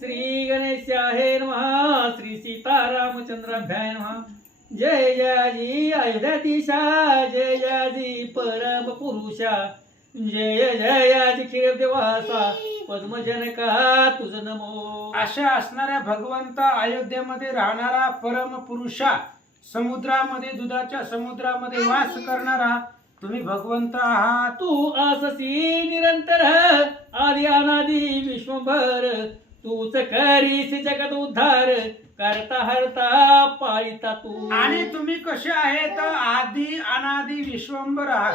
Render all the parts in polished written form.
श्री गणेशाय नमः. श्री सीतारामचंद्राभ्याय नमः. जय जयाजी अयोध्याधीशा, जय जयाजी परम पुरुषा, जय जयाजी क्षीरदेवासा, पद्मजनका तुझ नमो. अशा असणाऱ्या भगवंता, अयोध्येमध्ये राहणारा परम पुरुषा, समुद्रामध्ये दुधाच्या समुद्रामध्ये वास करणारा तुम्ही भगवंत आहात. तू अससी निरंतर आदि अनादि विश्वभर, तूच करीस जगत उद्धार, करता हरता पाळिता तू. आणि तुम्ही कसे आहेत? आदि अनादि विश्वंभर आहात.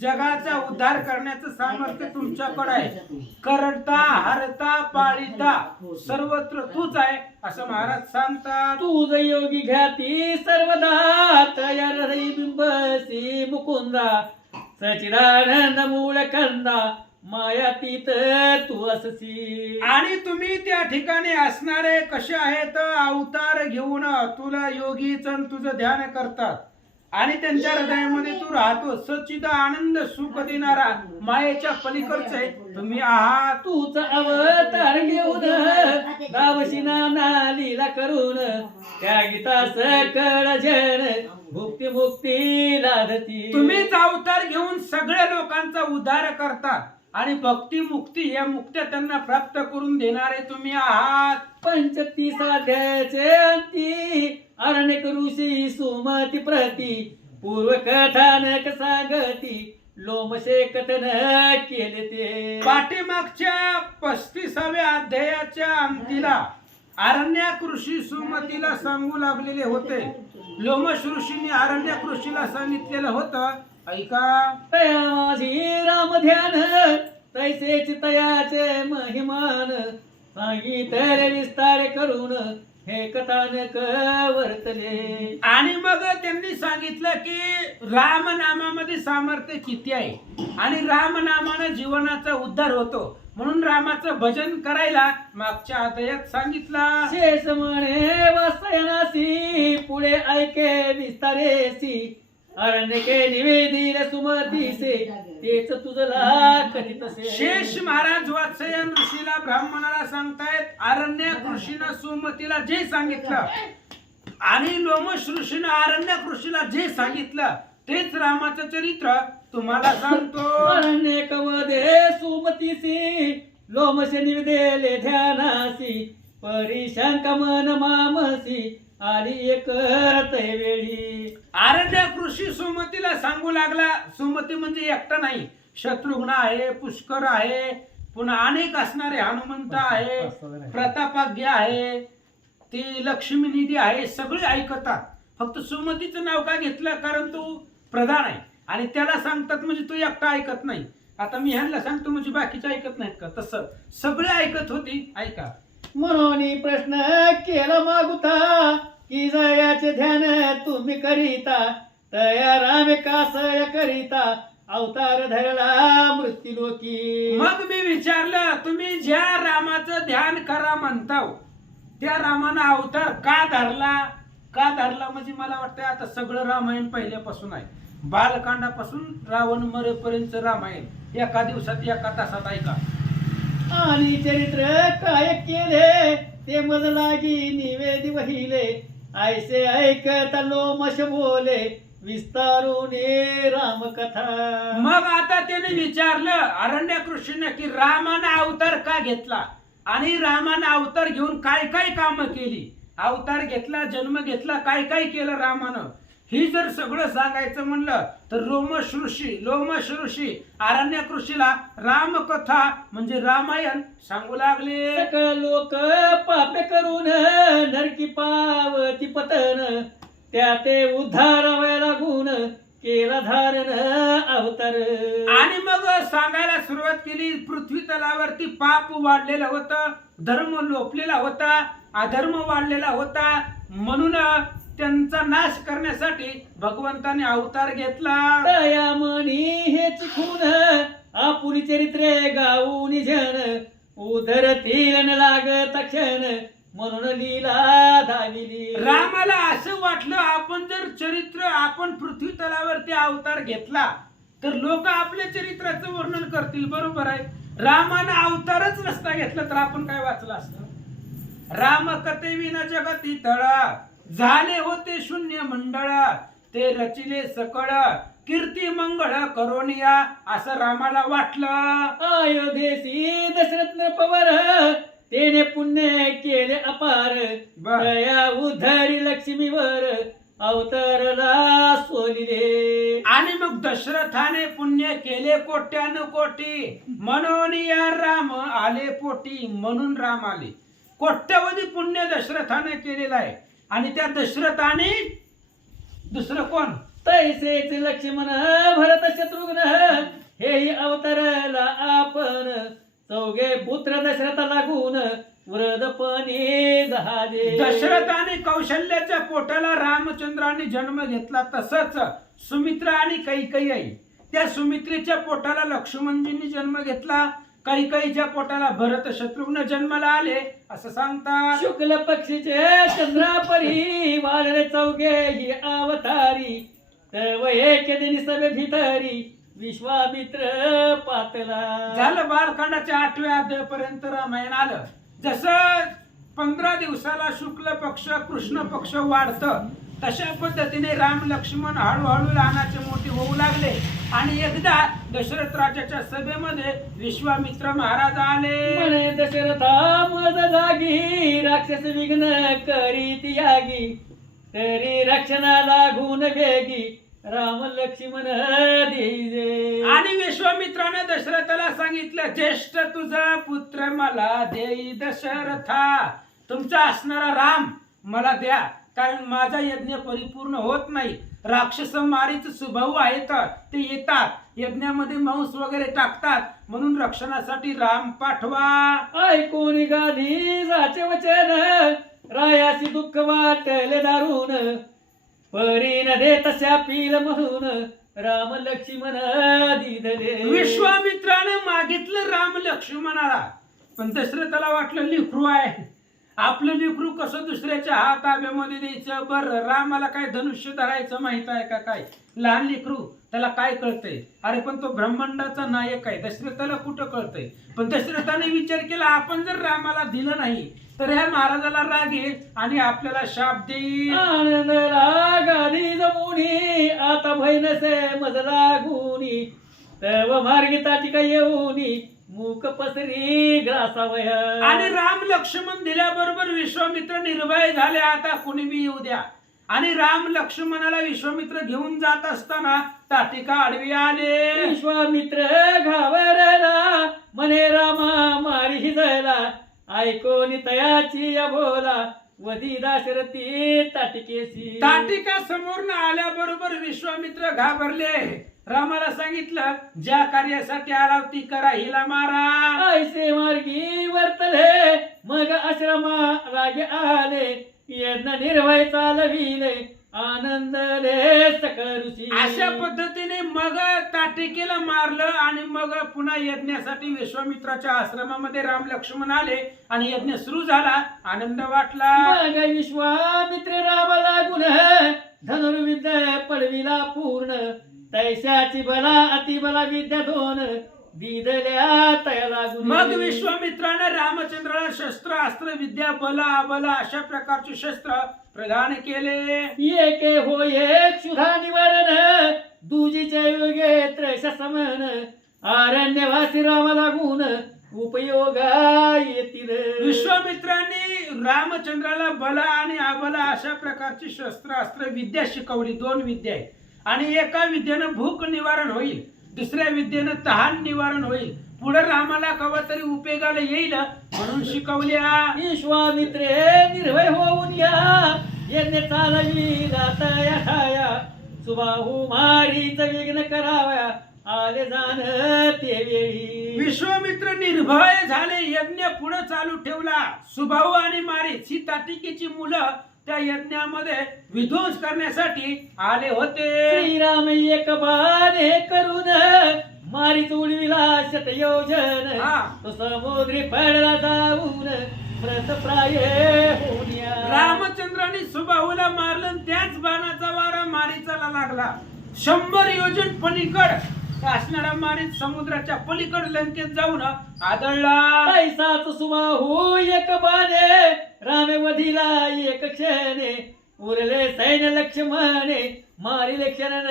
जगाचा उद्धार करण्याचं सामर्थ्य तुमच्याकडे आहे. करता हरता पाळिता सर्वत्र तूच आहे असं महाराज सांगतात. तुझ योगी घ्याती सर्वदा, तयार बिंबसी मुकुंदा, सचिदानंद मूळ कंदा, मायातीत तू अससी. आणि तुम्ही त्या ठिकाणी असणारे कसे आहेत? अवतार घेऊन तुला योगीच तुझं ध्यान करतात आणि त्यांच्या हृदयामध्ये तू राहतो. सच्चिद आनंद सुख देणारा मायेच्या पलीकडचे तुम्ही आहात. तूच अवतार घेऊन गावशी नाना लीला करून, त्या गीता सकळ जन भुक्ती मुक्ती लाधती. तुम्हीच अवतार घेऊन सगळ्या लोकांचा उद्धार करतात आणि भक्ती मुक्ती या मुक्त्या त्यांना प्राप्त करून देणारे तुम्ही आहात. 35 अध्यायाचे अंती, अनेक ऋषी सुमती प्रती, पूर्व कथानक सांगती, लोमशे कथन केले ते. पाठीमागच्या 35व्या अध्यायाच्या अंतीला अरण्याक ऋषी सुमतीला सांगू लागलेले होते. लोमश ऋषींनी अरण्याक ऋषीला सांगितलेलं होतं, ऐका, तया माझी राम ध्यान, तैसेच तयाचे महिमान, सांगितले विस्तार करून, हे कथानक वर्तले. आणि मग त्यांनी सांगितलं की राम नामामध्ये सामर्थ्य किती आहे आणि राम नामाने जीवनाचा उद्धार होतो. म्हणून रामाचं भजन करायला मागच्या अध्यायात सांगितलं. शेष म्हणे वासयनासी, पुढे ऐके विस्तारेसी, अरण्यके निवेदिल सुमतीसे, तेच तुझला कथितसे. शेष महाराज वात्स्ययन ऋषीला ब्राह्मणाला सांगतायत, अरण्यक ऋषीनं सुमतीला जे सांगितलं आणि लोमश ऋषीनं अरण्यक ऋषीला जे सांगितलं तेच रामाचं चरित्र तुम्हाला सांगतो. अरण्यक मध्ये सुमतीसी, लोमश निवेदिले ध्यानासी, परिशंक मन मामसी, आली एक वेळी. अरण्यक ऋषी सुमतीला सांगू लागला. सुमती म्हणजे एकटा नाही, शत्रुघ्न आहे, पुष्कर आहे, पुन्हा अनेक असणारे हनुमंत आहे, प्रतापाग्य आहे, ती लक्ष्मी निधी आहे, सगळे ऐकतात. फक्त सुमतीचं नाव का घेतलं? कारण तू प्रधान आहे आणि त्याला सांगतात म्हणजे तू एकटा ऐकत नाही. आता मी ह्यांना सांगतो म्हणजे बाकीचे ऐकत नाहीत का? तसं सगळे ऐकत होती. ऐका, म्हणून प्रश्न केला मागुता, की जयाचे ध्यान तुम्ही करीता, तया रामे कासय करीता, अवतार धरला मृत्यू लोकी. मग मी विचारलं, तुम्ही ज्या रामाचं ध्यान करा म्हणताव त्या रामानं अवतार का धरला? का धरला म्हणजे मला वाटतं आता सगळं रामायण पहिल्यापासून आहे. बालकांडापासून रावण मरेपर्यंत रामायण एका दिवसात एका तासात ऐका. आणि चरित्र काय केले, ते मज लागी निवेदी वहिले, ऐसे ऐकता लोमश बोले, विस्तारून रामकथा. मग आता त्याने विचारलं अरण्यक ऋषीने की रामानं अवतार का घेतला आणि रामानं अवतार घेऊन काय काय कामं केली. अवतार घेतला, जन्म घेतला, काय काय केलं रामानं, ही जर सगळं सांगायचं म्हणलं तर लोमश ऋषी अरण्यक ऋषीला रामकथा म्हणजे रामायण सांगू लागले. सकळ लोक पाप करून नरकी पावती पतन, त्या ते उद्धार लागून केला धारण अवतार. आणि मग सांगायला सुरुवात केली. पृथ्वी तलावरती पाप वाढलेलं होतं, धर्म लोपलेला होता, अधर्म वाढलेला होता, म्हणून त्यांचा नाश करण्यासाठी भगवंताने अवतार घेतला. तया मनी हे चिखून आपुरी चरित्रे गाऊन जन, उधरतील न लागत क्षण, म्हणून लीला धाविली. रामाला असं वाटलं आपण जर चरित्र आपण पृथ्वी तलावरती अवतार घेतला तर लोक आपल्या चरित्राचं वर्णन करतील. बरोबर आहे. रामानं अवतारच नसता घेतला तर आपण काय वाचलं असतं? राम कथेविन जगती तळ, झाले होते शून्य मंडळ, ते रचिले सकळ, कीर्ती मंगळ करोनिया, असं रामाला वाटलं. अयोध्येसी दशरथ नृपवर, तेने पुण्य केले अपार, बर. दया उधरी लक्ष्मीवर, अवतरला सोलिले. आणि मग दशरथाने पुण्य केले कोट्यानु कोटी, म्हणून या राम आले पोटी, म्हणून राम आले. कोट्यवधी पुण्य दशरथाने केलेलं आहे. आणि त्या दशरथाने दुसरं कोण, तैसेच लक्ष्मण भरत शत्रुघ्न, हेही अवतरला आपण, चौघे पुत्र दशरथ लागून, वृद्धपणी झाले. दशरथाने कौशल्याच्या पोटाला रामचंद्राने जन्म घेतला, तसंच सुमित्रा आणि कैकेयी आई, त्या सुमित्रेच्या पोटाला लक्ष्मणजींनी जन्म घेतला, कैकेयीच्या पोटाला भरत शत्रुघ्न जन्माला आले असं सांगतात. शुक्ल पक्षीचे चंद्रापरी, वाढले चौघे ही अवतारी, तव एक दिनी सभे भितरी, विश्वामित्र पातला. झालं बालकांडाच्या 8व्या अध्यायापर्यंत रामायण आलं. जसं 15 दिवसाला शुक्ल पक्ष कृष्ण पक्ष वाढतं, तशा पद्धतीने राम लक्ष्मण हळूहळू लहानाचे मोठे होऊ लागले. आणि एकदा दशरथ राजाच्या सभेमध्ये विश्वामित्र महाराज आले. म्हणे दशरथा मज जागी, राक्षस विघ्न करीत यागी, तरी रक्षणा लागून वेगी, राम लक्ष्मण दिजे. आणि विश्वामित्राने दशरथाला सांगितलं, ज्येष्ठ तुझा पुत्र मला देई दशरथा, तुमचा असणारा राम मला द्या, कारण माझा यज्ञ परिपूर्ण होत नाही. राक्षस मारीच स्वभाव आहेत, ते येतात यज्ञामध्ये मांस वगैरे टाकतात, म्हणून रक्षणासाठी राम पाठवा. ऐकून गाधी जाचे वचन, रायासी दुःख वाटले दारुण, परी न दे तशा पील म्हणून, राम लक्ष्मण दिदले. विश्वामित्राने मागितलं राम लक्ष्मणाला, पण दशरथाला वाटलं लेकरू आहे, आपलं लेकरू कसं दुसऱ्याच्या ताब्यामध्ये द्यायचं. बरं, रामाला काय धनुष्य धरायचं माहित आहे का? काय लहान लेकरू, त्याला काय कळतंय? अरे पण तो ब्रह्मांडाचा नायक आहे, दशरथाला कुठं कळतंय? पण दशरथाने विचार केला, आपण जर रामाला दिलं नाही तर ह्या महाराजाला राग येईल आणि आपल्याला शाप देईल. आनंद रागाधी जमुनी, आता भय नसे मज लागुनी, तव मार्गी ताटिका येऊनी, मूक पसरी ग्रासावया. आणि राम लक्ष्मण दिल्याबरोबर विश्वामित्र निर्भय झाले, आता कुणी बी येऊ द्या. आणि राम लक्ष्मणाला विश्वामित्र घेऊन जात असताना ताटिका आडवी आले. विश्वामित्र घाबरला, म्हणे रामा मारी हिजला, ऐकोनी तयाची या बोला, वधी दाशरथी ताटिकेसी. ताटिका समोर आल्याबरोबर विश्वामित्र घाबरले. रामाला सांगितलं, ज्या कार्यासाठी आला ती करा, हिला मारा. ऐसे मार्गी वर्तले, मग आश्रमा लागे आले, यज्ञ निर्भय चालविले, आनंदले सकळ ऋषी. अशा पद्धतीने मग ताटिकेला मारलं आणि मग पुन्हा यज्ञासाठी विश्वामित्राच्या आश्रमामध्ये राम लक्ष्मण आले आणि यज्ञ सुरू झाला. आनंद वाटला. मग विश्वामित्र राम लागून, धनुर्विद्या पडविला पूर्ण, तैशाची बला अतिबला विद्या दोन, दिदल्या तया लागून. मग विश्वामित्राने रामचंद्राला शस्त्र अस्त्र विद्या बल अबल अशा प्रकारचे शस्त्र प्रदान केले. एके हो एक क्षुधा निवारण, दुजीच्या योगे त्रैश समन, अरण्यवासी राम लागून, उपयोगा येतील. विश्वामित्रांनी रामचंद्राला बल आणि अबल अशा प्रकारची शस्त्र अस्त्र विद्या शिकवली. 2 विद्या आहेत. आणि एका विद्येनं भूक निवारण होईल, दुसऱ्या विद्येनं तहान निवारण होईल. पुढे रामाला कवा तरी उपयोगाला येईल म्हणून शिकवल्या. विश्वामित्रे निर्भय होऊन या, यज्ञ चालविला तया ठाया, सुबाहू मारीच विघ्न कराव्या, आले जाण ते वेळी. विश्वामित्र निर्भय झाले, यज्ञ पुढे चालू ठेवला. सुबाहू आणि मारीच ही ताटिकेची मुलं त्या यज्ञामध्ये विध्वंस करण्यासाठी आले होते. श्रीराम एक बाणे करून, मारीच उडविला शतयोजन, तो समुद्री पडला जाऊन, व्रतप्राय होऊन या. रामचंद्राने सुबाहूला मारलं आणि त्याच बाणाचा वारा मारीचाला लागला. 100 योजन पलीकड असणारा मारीच समुद्राच्या पलीकड लंकेत जाऊन आदळला. तैसाच सुबाहू एक बाणे, रामे वधिला एक क्षणे उरले सैन्य लक्ष्मणे मारिले क्षण न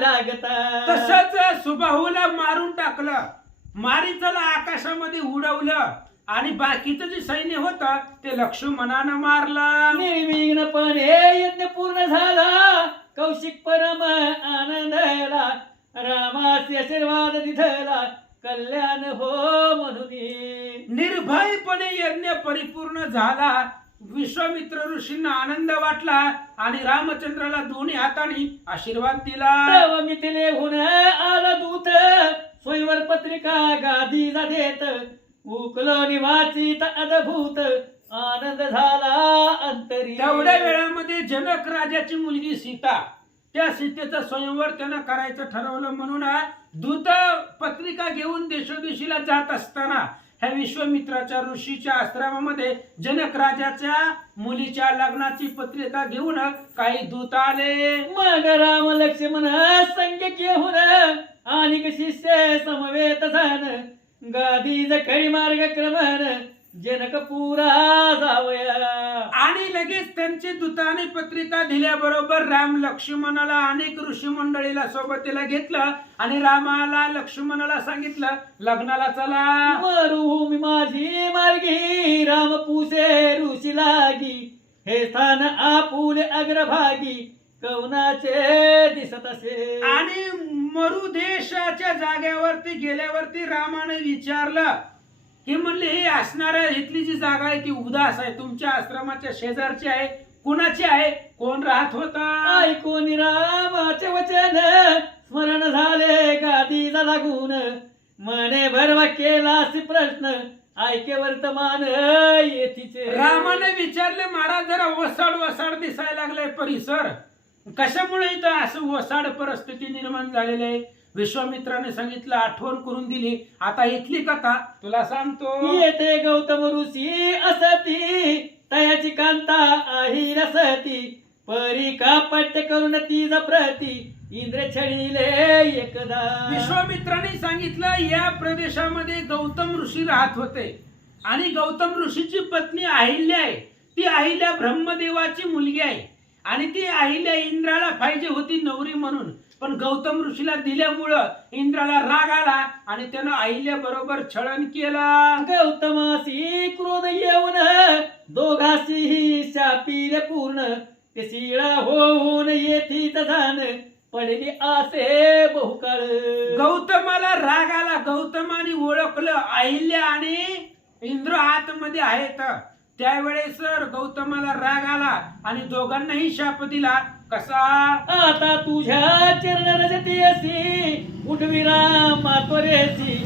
लागता. तसंच सुबाहूला मारून टाकलं, मारीचला आकाशामध्ये उडवलं आणि बाकीचं जे सैन्य होतं ते लक्ष्मणानं मारलं. निर्विघ्नपणे यज्ञ पूर्ण झाला कौशिक परम आनंदला रामासी आशीर्वाद दिधला कल्याण हो म्हणून. निर्भयपणे यज्ञ परिपूर्ण झाला. विश्वामित्र ऋषींना आनंद वाटला आणि रामचंद्राला दोन्ही हाताने आशीर्वाद दिला. तव मिथिलेहून आला दूत स्वयंवर पत्रिका गादीला देत उकलो निवाचित अद्भुत आनंद झाला अंतरी. तेवढ्या वेळामध्ये जनक राजाची मुलगी सीता, त्या सीतेचं स्वयंवर त्यानं करायचं ठरवलं म्हणून दूत पत्रिका घेऊन देशोदेशीला जात असताना ह्या विश्वामित्राच्या ऋषीच्या आश्रमामध्ये जनक राजाच्या मुलीच्या लग्नाची पत्रिका घेऊन काही दूत आले. मग राम लक्ष्मण संग घेऊन आणि शिष्य समवेत झान गादीज खरी मार्ग क्रमण जनकपुरा जावया. आणि लगेच त्यांची दूताने पत्रिका दिल्याबरोबर राम लक्ष्मणाला अनेक ऋषी मंडळीला सोबतीला घेतलं आणि रामाला लक्ष्मणाला सांगितलं लग्नाला चला. मरुभूमी माझी मार्गी राम पुसे ऋषी लागी हे स्थान आपुले अग्रभागी कवनाचे दिसत असे. आणि मरुदेशाच्या जागेवरती गेल्यावरती रामाने विचारलं की म्हणले हे असणाऱ्या इथली जी जागा आहे ती उदास आहे, तुमच्या आश्रमाच्या शेजारची आहे, कुणाची आहे, कोण राहत होता? ऐकून रामाचे वचन स्मरण झाले गादीला लागून मने भरवा केलासी प्रश्न ऐके वर्तमान येथीचे. रामाने विचारले महाराज जरा वसाड वसाड दिसायला लागलाय परिसर, कशामुळे इथं असं वसाड परिस्थिती निर्माण झालेली आहे? विश्वामित्राने सांगितलं, आठवण करून दिली. आता इथली कथा तुला सांगतो. येथे गौतम ऋषी असती तयाची कांता आही रसती परी कापट्य करून तीज प्रती इंद्र छळीले एकदा. विश्वामित्राने सांगितलं या प्रदेशामध्ये गौतम ऋषी राहत होते आणि गौतम ऋषीची पत्नी अहिल्या आहे. ती अहिल्या ब्रह्मदेवाची मुलगी आहे आणि ती अहिल्या इंद्राला पाहिजे होती नवरी म्हणून, पण गौतम ऋषीला दिल्यामुळं इंद्राला राग आला आणि त्यानं अहिल्या बरोबर छळन केलं. गौतमासी क्रोध येऊन दोघांशीही शापीर पूर्ण ते शिळा होऊन येथीच जाण पडली आसे बहुकाळ. गौतमाला राग आला. गौतमाने ओळखलं अहिल्या आणि इंद्र आतमध्ये आहेत. त्यावेळेस गौतमाला राग आला आणि दोघांनाही शाप दिला. कसा? आता तुझ्या चरण रजती असी उठवी रामा त्वरेसी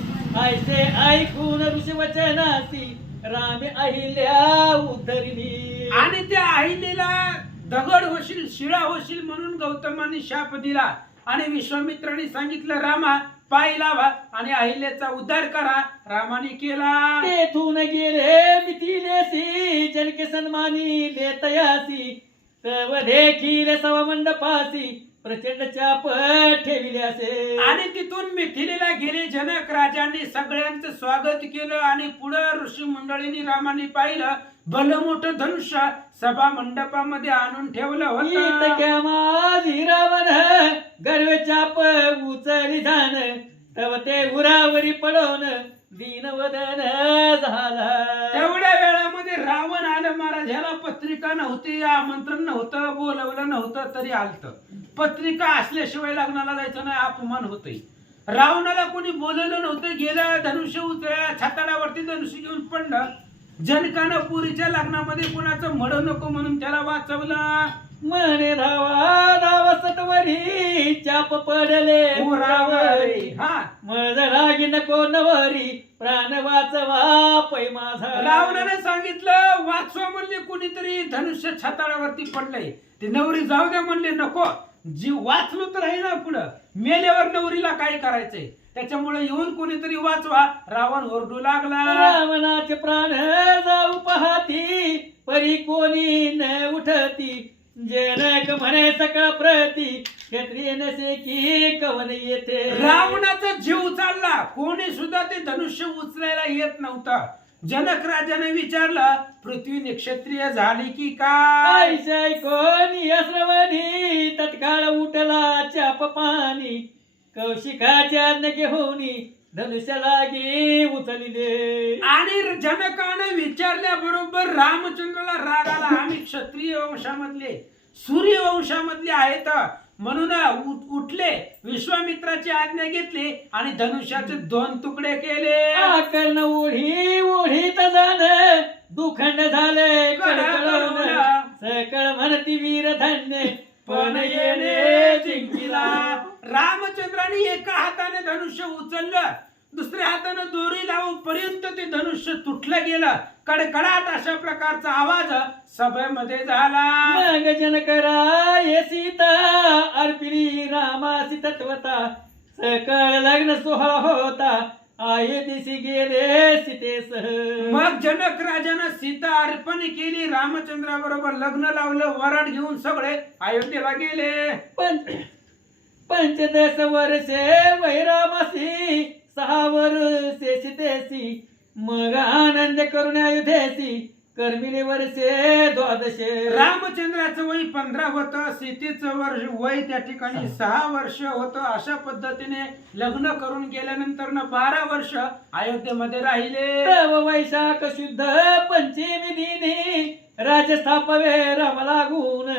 ऐसे ऐकून ऋषी वचनासी रामे अहिल्या उद्धरिणी. आणि त्या अहिलेला दगड होशील, शिळा होशील म्हणून गौतमाने शाप दिला आणि विश्वामित्राने सांगितलं रामा पाय लावा आणि अहिल्याचा उद्धार करा. रामाने केला. तेथून गेले मिथिलेसी जनके सन्मानी लेतयासी तव देखील सवा मंडपासी प्रचंड चाप ठेविले असे. आणि तिथून मिथिलेला गेले. जनक राजांनी सगळ्यांचं स्वागत केलं आणि पुढे ऋषी मंडळींनी रामाने पाहिलं भलं मोठं धनुष्य सभा मंडपामध्ये आणून ठेवलं इतक्या होतं. माझी रावण गर्वे चाप उचली जाण तव ते उरावरी पडून दीनवदन झाला. तेवढ्या वेळामध्ये रावण आलं महाराज. ह्याला पत्रिका नव्हती, आमंत्रण नव्हतं, बोलवलं नव्हतं तरी आलत. पत्रिका असल्याशिवाय लग्नाला जायचं नाही, अपमान होतोय. रावणाला कोणी बोलवलं नव्हतं, गेलं धनुष्य उचलला, छाताडावरती धनुष्य घेऊन पडलं. जनकानं पुरीच्या लग्नामध्ये कोणाचं मड नको म्हणून त्याला वाचवलं. म्हणे धावा धावा सटवरी चाप पडले उरावरी हा मज रागी नको नवरी प्राण वाचवा पै माझा. रावणाने सांगितलं वाचवा म्हणले कोणीतरी धनुष्य छाताडावरती पडलंय, ते नवरी जाऊ द्या म्हणले नको, जीव वाचलो तर आहे ना, पुढं मेल्यावर नवरीला काय करायचंय, त्याच्यामुळे येऊन कोणीतरी वाचवा. रावण ओरडू लागला. रावणाचे प्राण जाऊ पाहती परी कोणी न उठती जनक म्हणे सकळ प्रती क्षत्रिय नसे की कवन येते. रावणाचा जीव चालला. कोणी सुद्धा ते धनुष्य उचलायला येत नव्हता. जनक राजाने विचारलं, पृथ्वी निक्षत्रिय झाली की काय? आयशाय कोणी श्रवणी तत्काळ उठला चाप पाणी कौशिकाच्या आज्ञा घेऊन धनुष्य लागी उचलिले. आणि जनकाने विचारल्याबरोबर रामचंद्राला राग आला. आम्ही क्षत्रिय वंशामधले, सूर्य वंशामधले आहेत म्हणून उठले, विश्वामित्राची आज्ञा घेतली आणि धनुष्याचे 2 तुकडे केले. कर्ण ओढी ओढीत जाणे दुखंड झाले कडकडून सकळ म्हणती वीर धन्य पण येणे जिंकिला. रामचंद्राने एका हाताने धनुष्य उचललं, दुसऱ्या हाताने दोरी लावूपर्यंत ते धनुष्य तुटलं गेलं. कडकडाट अशा प्रकारचा आवाज सभेमध्ये झाला. मग जनकरा ये सीता अर्पिली रामासी तत्वता सकळ लग्न सोहळा होता आहे दिसी गेले सीतेसह. मग जनक राजानं सीता अर्पण केली, रामचंद्राबरोबर लग्न लावलं, वराड घेऊन सगळे अयोध्येला गेले. पंचदश वर्षे वैरामासी 6 वर्षे सीतेसी मग आनंद करून अयोध्येसी कर्मिले वर्षे 12. रामचंद्राचं वय 15 होतं, सीतेचं वय त्या ठिकाणी 6 वर्ष होतं. अशा पद्धतीने लग्न करून गेल्यानंतर 12 वर्ष अयोध्येमध्ये राहिले. तव वैशाख शुद्ध पंचमी दिनी राज स्थापवे राम लागून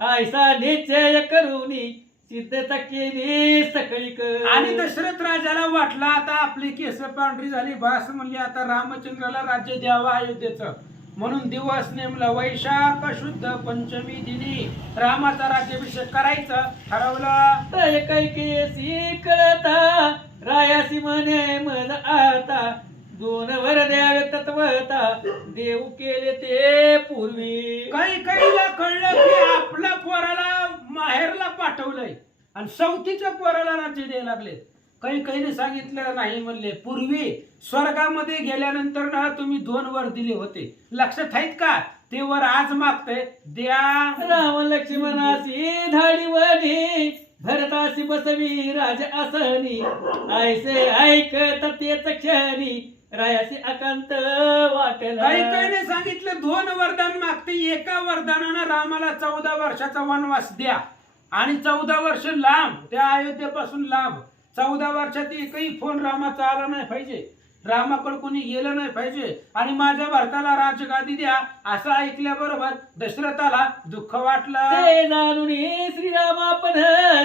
आयसा निश्चय करूनी सिद्धता केली सकळीक. आणि दशरथ राजाला वाटलं आता आपली केस पांढरी झाली, भास म्हणली आता रामचंद्राला राज्य द्यावं अयोध्येचं. म्हणून दिवस नेमला वैशाख शुद्ध पंचमी दिनी रामाचा राज्याभिषेक करायचं ठरवलं. तय कैकेसी कळता रायासी म्हणे मज आता 2 वर द्यावे तत्वता देव केले ते पूर्वी. कैकेयीला कळलं की आपल्या पोराला माहेरला पाठवलंय आणि सवतीच्या पोराला राज्य द्यायला लागले. कैकेयीने सांगितलं नाही, म्हणले पूर्वी स्वर्गामध्ये गेल्यानंतर ना तुम्ही 2 वर दिले होते, लक्षात आहेत का? ते वर आज मागतय द्या. राम लक्ष्मणासी धाडी वनी भरतासी बसवी राज आसनी ऐसे ऐकत तेच क्षणी रायासी अकांत वाटला. कैकेयीने सांगितलं 2 वरदान मागते, एका वरदानानं रामाला 14 वर्षाचा वनवास द्या आणि 14 वर्ष लांब, त्या अयोध्येपासून लांब. 14 वर्षात एकही फोन रामाचा आला नाही पाहिजे, रामाकडे कोणी गेलं नाही पाहिजे आणि माझ्या भरताला राजगादी द्या. असं ऐकल्याबरोबर दशरथाला दुःख वाटलं. ते जाणून श्रीराम आपण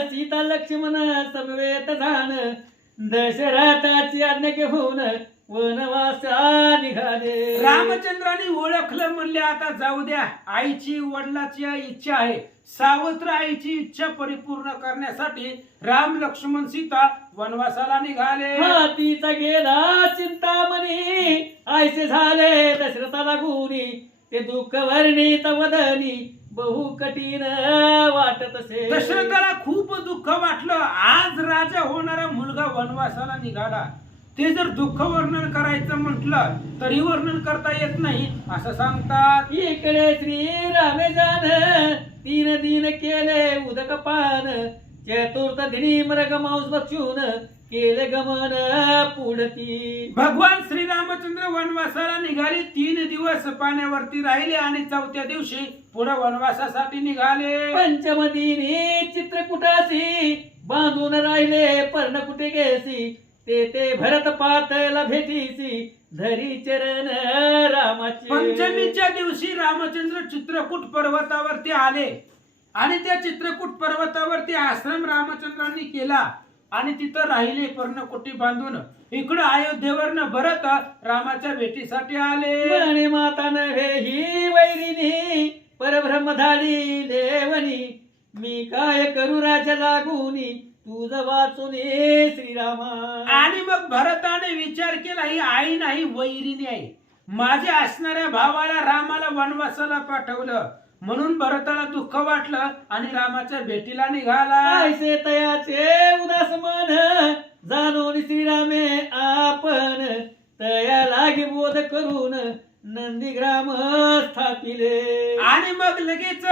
सीता लक्ष्मण समवेत जाण दशरथाची आज्ञा घेऊन वनवासा निघाले. रामचंद्राने ओळखलं, म्हणले आता जाऊ द्या, आईची वडिलाची इच्छा आहे. सावत्र आईची इच्छा परिपूर्ण करण्यासाठी राम लक्ष्मण सीता वनवासाला निघाले. हातीचा गेला चिंतामणी आयसे झाले दशरथाला गुणी ते दुःख वर्णित वदनी बहु कठीण वाटत असे. दशरथाला खूप दुःख वाटलं, आज राजा होणारा मुलगा वनवासाला निघाला. ते जर दुःख वर्णन करायचं म्हटलं तरी वर्णन करता येत नाही असं सांगतात. इकडे श्री रामे जान 3 दिन केले उदक पान चतुर्थ दिनी मृग मांस भक्षून केले गमन पुढती. भगवान श्रीरामचंद्र वनवासाला निघाले, 3 दिवस पाण्यावरती राहिले आणि 4थ्या दिवशी पुढे वनवासासाठी निघाले. पंचम दिनी चित्रकूटासी बांधून राहिले पर्णकुटे गेसी ते भरत पातला भेटीसी धरी चरण रामाचे. पंचमीच्या दिवशी रामचंद्र चित्रकूट पर्वतावरती आले आणि त्या चित्रकूट पर्वतावरती आश्रम रामचंद्रांनी केला आणि तिथं राहिले पर्णकुटी बांधून. इकडं अयोध्येवरनं भरत रामाच्या भेटीसाठी आले. म्हणे माता नव्हे ही वैरिणी परब्रह्म धाडी देवनी मी काय करू राजा लागूनी तुझ वाचून श्रीरामा. आणि मग भरताने विचार केला ही आई नाही वैरिणी आहे, माझ्या असणाऱ्या भावाला रामाला वनवासाला पाठवलं. म्हणून भरताला दुःख वाटलं आणि रामाच्या भेटीला निघाला. ऐसे तयाचे उदास मन जाणून श्रीरामे आपण तया लागे बोध करून नंदीग्राम स्थापिले. आणि मग लगेच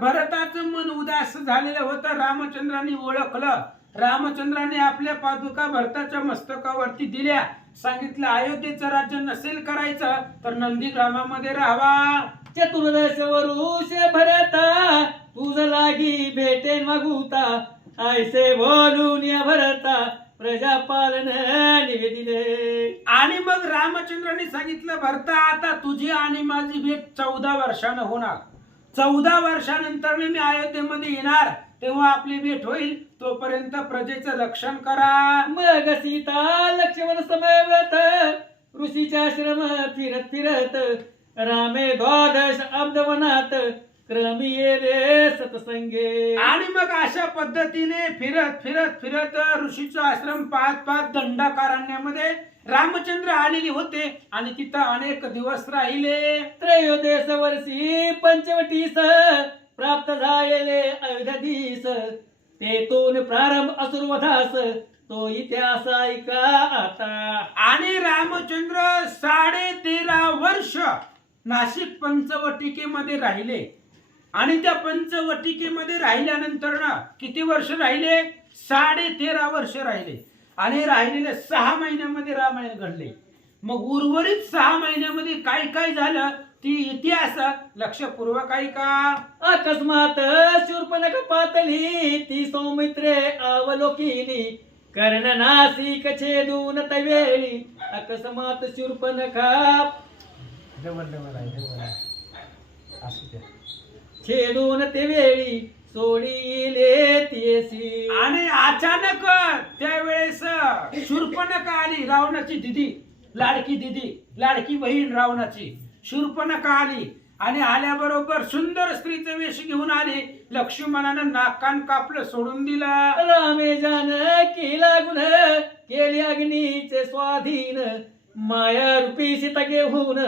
भरताचं मन उदास झालेलं होतं. रामचंद्रांनी ओळखलं, रामचंद्रांनी आपल्या पादुका भरताच्या मस्तकावरती दिल्या सांगितलं अयोध्येचं राज्य नसेल करायचं तर नंदीग्रामामध्ये राहावा. चतुर्दश वरुष भरता तुझ लागी भेटेन मागुता ऐसे बोलून या भरता प्रजापालन निवेदिले. आणि मग रामचंद्रांनी सांगितलं भरता आता तुझी आणि माझी भेट 14 वर्षानं होणार. 14 वर्षानंतर मी अयोध्येमध्ये येणार तेव्हा आपली भेट होईल. तोपर्यंत प्रजेचं रक्षण करा. मग सीता लक्ष्मण समवेत ऋषीच्या आश्रम फिरत फिरत रामे द्वादश अब्दवनात क्रमी येले सतसंगे. आणि मग अशा पद्धतीने फिरत फिरत फिरत ऋषीचा आश्रम पाहत पाहत दंडकारण्यामध्ये रामचंद्र आलेले होते आणि तिथं अनेक दिवस राहिले. त्रयोदश वर्षी पंचवटीस प्राप्त झालेले अयोध्याधीश तेथून प्रारंभ असुरवधास तो इतिहास ऐका आता. आणि रामचंद्र 13.5 वर्ष नाशिक पंचवटिकेमध्ये राहिले. आणि त्या पंचवटिकेमध्ये राहिल्यानंतर ना किती वर्ष राहिले? 13.5 वर्ष राहिले. आणि राहिलेल्या 6 महिन्यामध्ये रामायण घडले. मग उर्वरित 6 महिन्यामध्ये काय काय झालं ती इतिहास लक्षपूर्वक ऐका. अकस्मात शूर्पणखा पातली ती सौमित्रे अवलोकिली कर्ण नासिक छेदून तवेळी अकस्मात शूर्पणखा छेदून ते वेळी सोडीले तेसी. आणि अचानक त्यावेळेस शूर्पणखा आली, रावणाची दिदी, लाडकी दिदी, लाडकी बहीण रावणाची शूर्पणखा आली. आणि आल्याबरोबर सुंदर स्त्रीचे वेश घेऊन आली. लक्ष्मणानं नाकान कापलं सोडून दिला. रामे जान केला गुण केली अग्नीचे स्वाधीन माया रूपी सीता घेऊन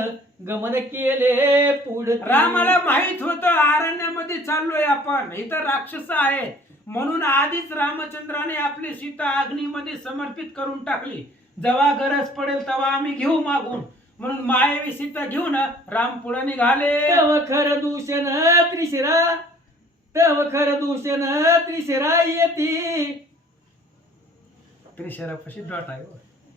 गमन केले पुढे. रामाला माहित होतं अरण्यामध्ये चाललोय आपण, इथं राक्षस आहे. म्हणून आधीच रामचंद्राने आपली सीता अग्नीमध्ये समर्पित करून टाकली. जेव्हा गरज पडेल तेव्हा आम्ही घेऊ मागून. म्हणून मायावी सीता घेऊन राम पुढे निघाले. तव खर दूषण त्रिशिरा तव खर दूषण त्रिशिरा येती. त्रिशरा पशी डॉट आहे.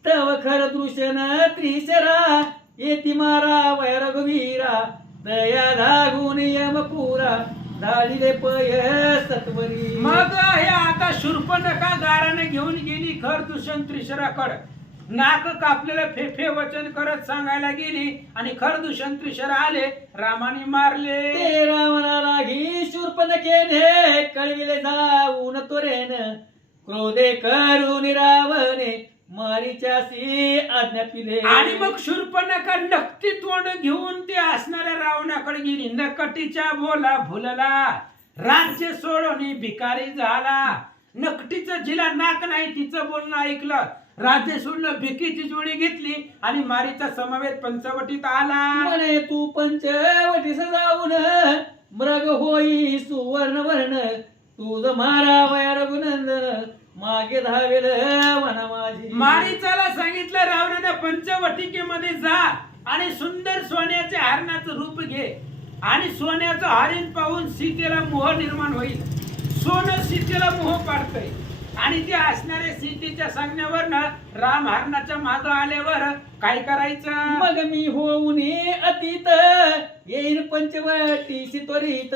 तव खर दूषण त्रिशिरा येती मारा वै रघुवीरा दया धागून यमपुरा धाडिले पय सत्वरी. मग हे आता शूर्पणखा गाराने घेऊन गेली खर दूषण त्रिशराकडे. नाक कापलेलं फेफे वचन करत सांगायला गेली आणि खरदूषण त्रिशरा आले, रामाने मारले. ते रावणा लागी शूर्पणखेने कळविले जाऊन तोरेन क्रोधे करून रावणे मारीच्यासी आज्ञा पिले. आणि मग शूर्पणखा नकटी तोंड घेऊन ते असणाऱ्या रावणाकडे गेली. नकटीच्या बोला भुलला राज्य सोडून भिकारी झाला. नकटीचं जिला नाक नाही तिचं बोलणं ऐकलं, राज्य सोडलं, भिकीची जोडी घेतली आणि मारीचा समवेत पंचवटीत आला. म्हणे तू पंचवटीस जाऊन मृग होई सुवर्ण वर्ण तुझ मारा वय रघुनंदन मागे धावेल वना माझी. मारीचाला सांगितलं रावणाने पंचवटिकेमध्ये जा आणि सुंदर सोन्याच्या हरणाचं रूप घे आणि सोन्याचं हरिण पाहून सीतेला मोह निर्माण होईल. सोनं सीतेला मोह पाडतंय आणि ते असणाऱ्या सीतेच्या सांगण्यावरनं राम हरणाच्या माग आल्यावर काय करायचं. मग मी होऊन अतीत येईल पंचवटीशी त्वरित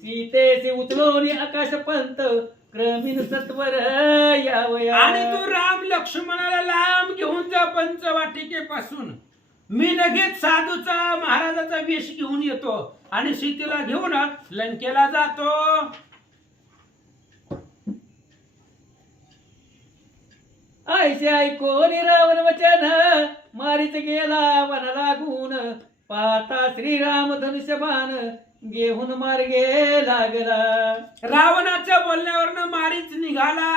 सीतेचे उचलोनी आकाश पंत क्रमीन सत्वर यावया. आणि तू राम लक्ष्मणाला लांब घेऊन जा पंचवाटिकेपासून. मी लगेच साधूचा महाराजाचा वेश घेऊन येतो आणि सीतेला घेऊन लंकेला जातो. ऐसे ऐकून रावण वचन मारीच गेला वन लागून पाहता श्रीराम धनुष्यबाण घेऊन मार्गे लागला. रावणाच्या बोलण्यावरनं मारीच निघाला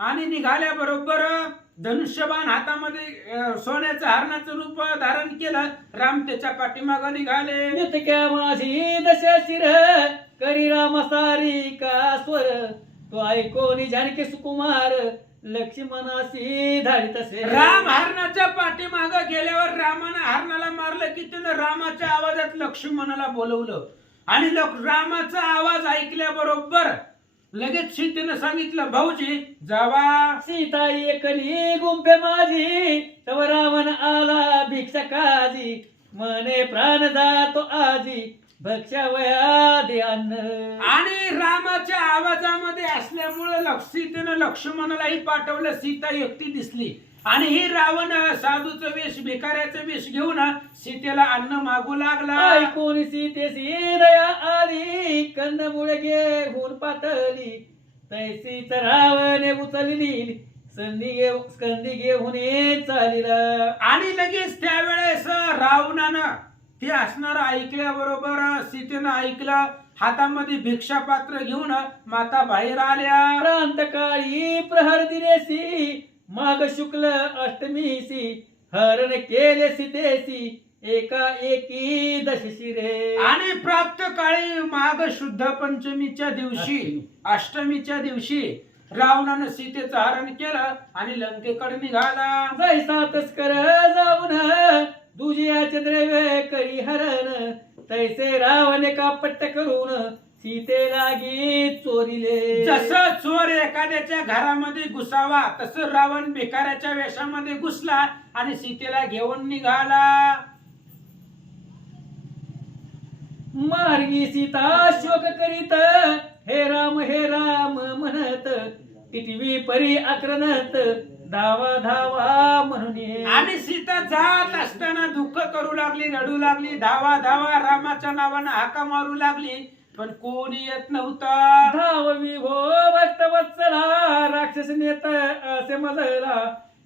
आणि निघाल्या बरोबर धनुष्यबाण हातामध्ये सोन्याचं हरणाचं रूप धारण केलं. राम त्याच्या पाठीमागं निघाले. नितक्या माझी दशा शिर करी राम सारी का स्वर तो ऐकोनी जानकी सुकुमार लक्ष्मणाशी धाडी तसे. राम हरणाच्या पाठीमाग गेल्यावर रामानं हरणाला मारलं की त्यानं रामाच्या आवाजात लक्ष्मणाला बोलवलं आणि रामाचा आवाज ऐकल्याबरोबर लगेच सीतेनं सांगितलं भाऊजी जावा. सीता एकली गुंफे माझी तव रावण आला भिक्षा काजी मने प्राण जातो आजी भक्षावया दे अन्न. आणि रामाच्या आवाजामध्ये असल्यामुळे सीतेनं लक्ष्मणालाही पाठवलं. सीता एकटी दिसली आणि ही रावण साधूचं वेश भिकाऱ्याचं वेश घेऊन सीतेला अन्न मागू लागला. ऐकून सीतेसी दया आली कंदमुळे घेऊन पातळी तैसीच रावणे उचलली स्कंदी घेऊन चालिला. आणि लगेच त्यावेळेस रावणानं ते असणार ऐकल्याबरोबर सीतेनं ऐकलं. हातामध्ये भिक्षा पात्र घेऊन माता बाहेर आल्या. प्रांतकाळी प्रहर दिलेसी माघ शुक्ल अष्टमीसी हरण केले सीतेसी एका एकी दशशिरे. आणि प्राप्त काळी माघ शुद्ध पंचमीच्या दिवशी अष्टमीच्या दिवशी रावणानं सीतेचं हरण केलं आणि लंकेकडे निघाला. जैसा तस्कर जाऊन दुजियाचे द्रव्य करी हरण तैसे रावणे कापट्ट करून सीते लागी चोरिले. जसं चोर एखाद्याच्या घरामध्ये घुसावा तसं रावण भिकाऱ्याच्या वेशामध्ये घुसला आणि सीतेला घेऊन निघाला. मार्गी सीता शोक करीत हे राम म्हणत टिटवी परी आक्रनत धावा धावा म्हणून. आणि सीता जात असताना दुःख करू लागली, रडू लागली, धावा धावा रामाच्या नावानं हाका मारू लागली, पण कोणी येत नव्हता. धाव विभो भक्त वत्सला राक्षस नेत असे मजला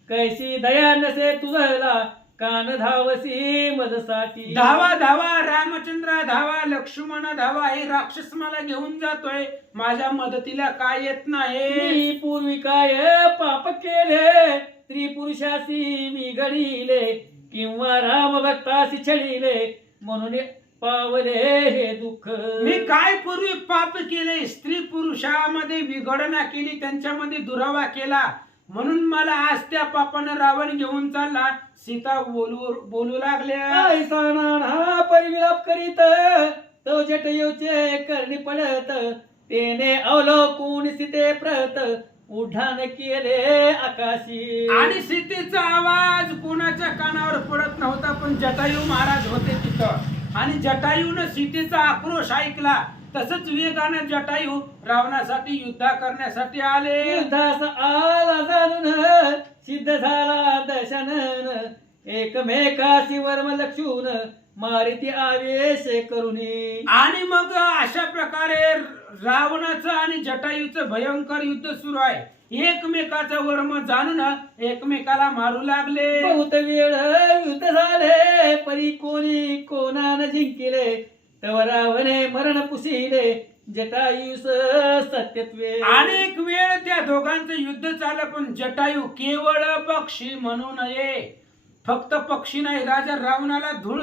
कैसी दया नसे तुझला कान धावसी मजसाठी. धावा धावा रामचंद्र धावा, लक्ष्मण धावा, हे राक्षस मला घेऊन जातोय, माझ्या मदतीला काय येत नाही. मी पूर्वी काय पाप केले स्त्रीपुरुषासी मी घडिले किंवा राम भक्तासी छळिले म्हणून पावले हे दुःख. मी काय पूर्वी पाप केले, स्त्री पुरुषामध्ये विघडना केली, त्यांच्यामध्ये दुरावा केला, म्हणून मला आज त्या पापानं रावण घेऊन चालला. सीता बोलू लागल्या. ऐसा नाना परिविलाप करीत तो जटयोचे करणी पडत तेने अवलोकून सीते प्रत उड्डाण केले आकाशी. आणि सीतेचा आवाज कोणाच्या कानावर पडत नव्हता, पण जटायू महाराज होते तिथं आणि जटायूनं सीतेचा आक्रोश ऐकला. तसंच वेगानं जटायू रावणासाठी युद्ध करण्यासाठी आले. युद्धास आला जाणून सिद्ध झाला दशानन एकमेकाशी वर्म लक्षून मारिती आवेश करुनी. आणि मग अशा प्रकारे रावणाचं आणि जटायूचं भयंकर युद्ध सुरू आहे. एकमेकाचा वर्म जाणून एकमेकाला मारू लागले. बहुत वेळ युद्ध झाले परी कोणी कोणान जिंकिले तव रावणे मरण पुसिले जटायुस सत्यत्वे. अनेक वेळ त्या दोघांचं युद्ध चाललं, पण जटायू केवळ पक्षी म्हणू नये. फक्त पक्षी नाही, राजा रावणाला धूळ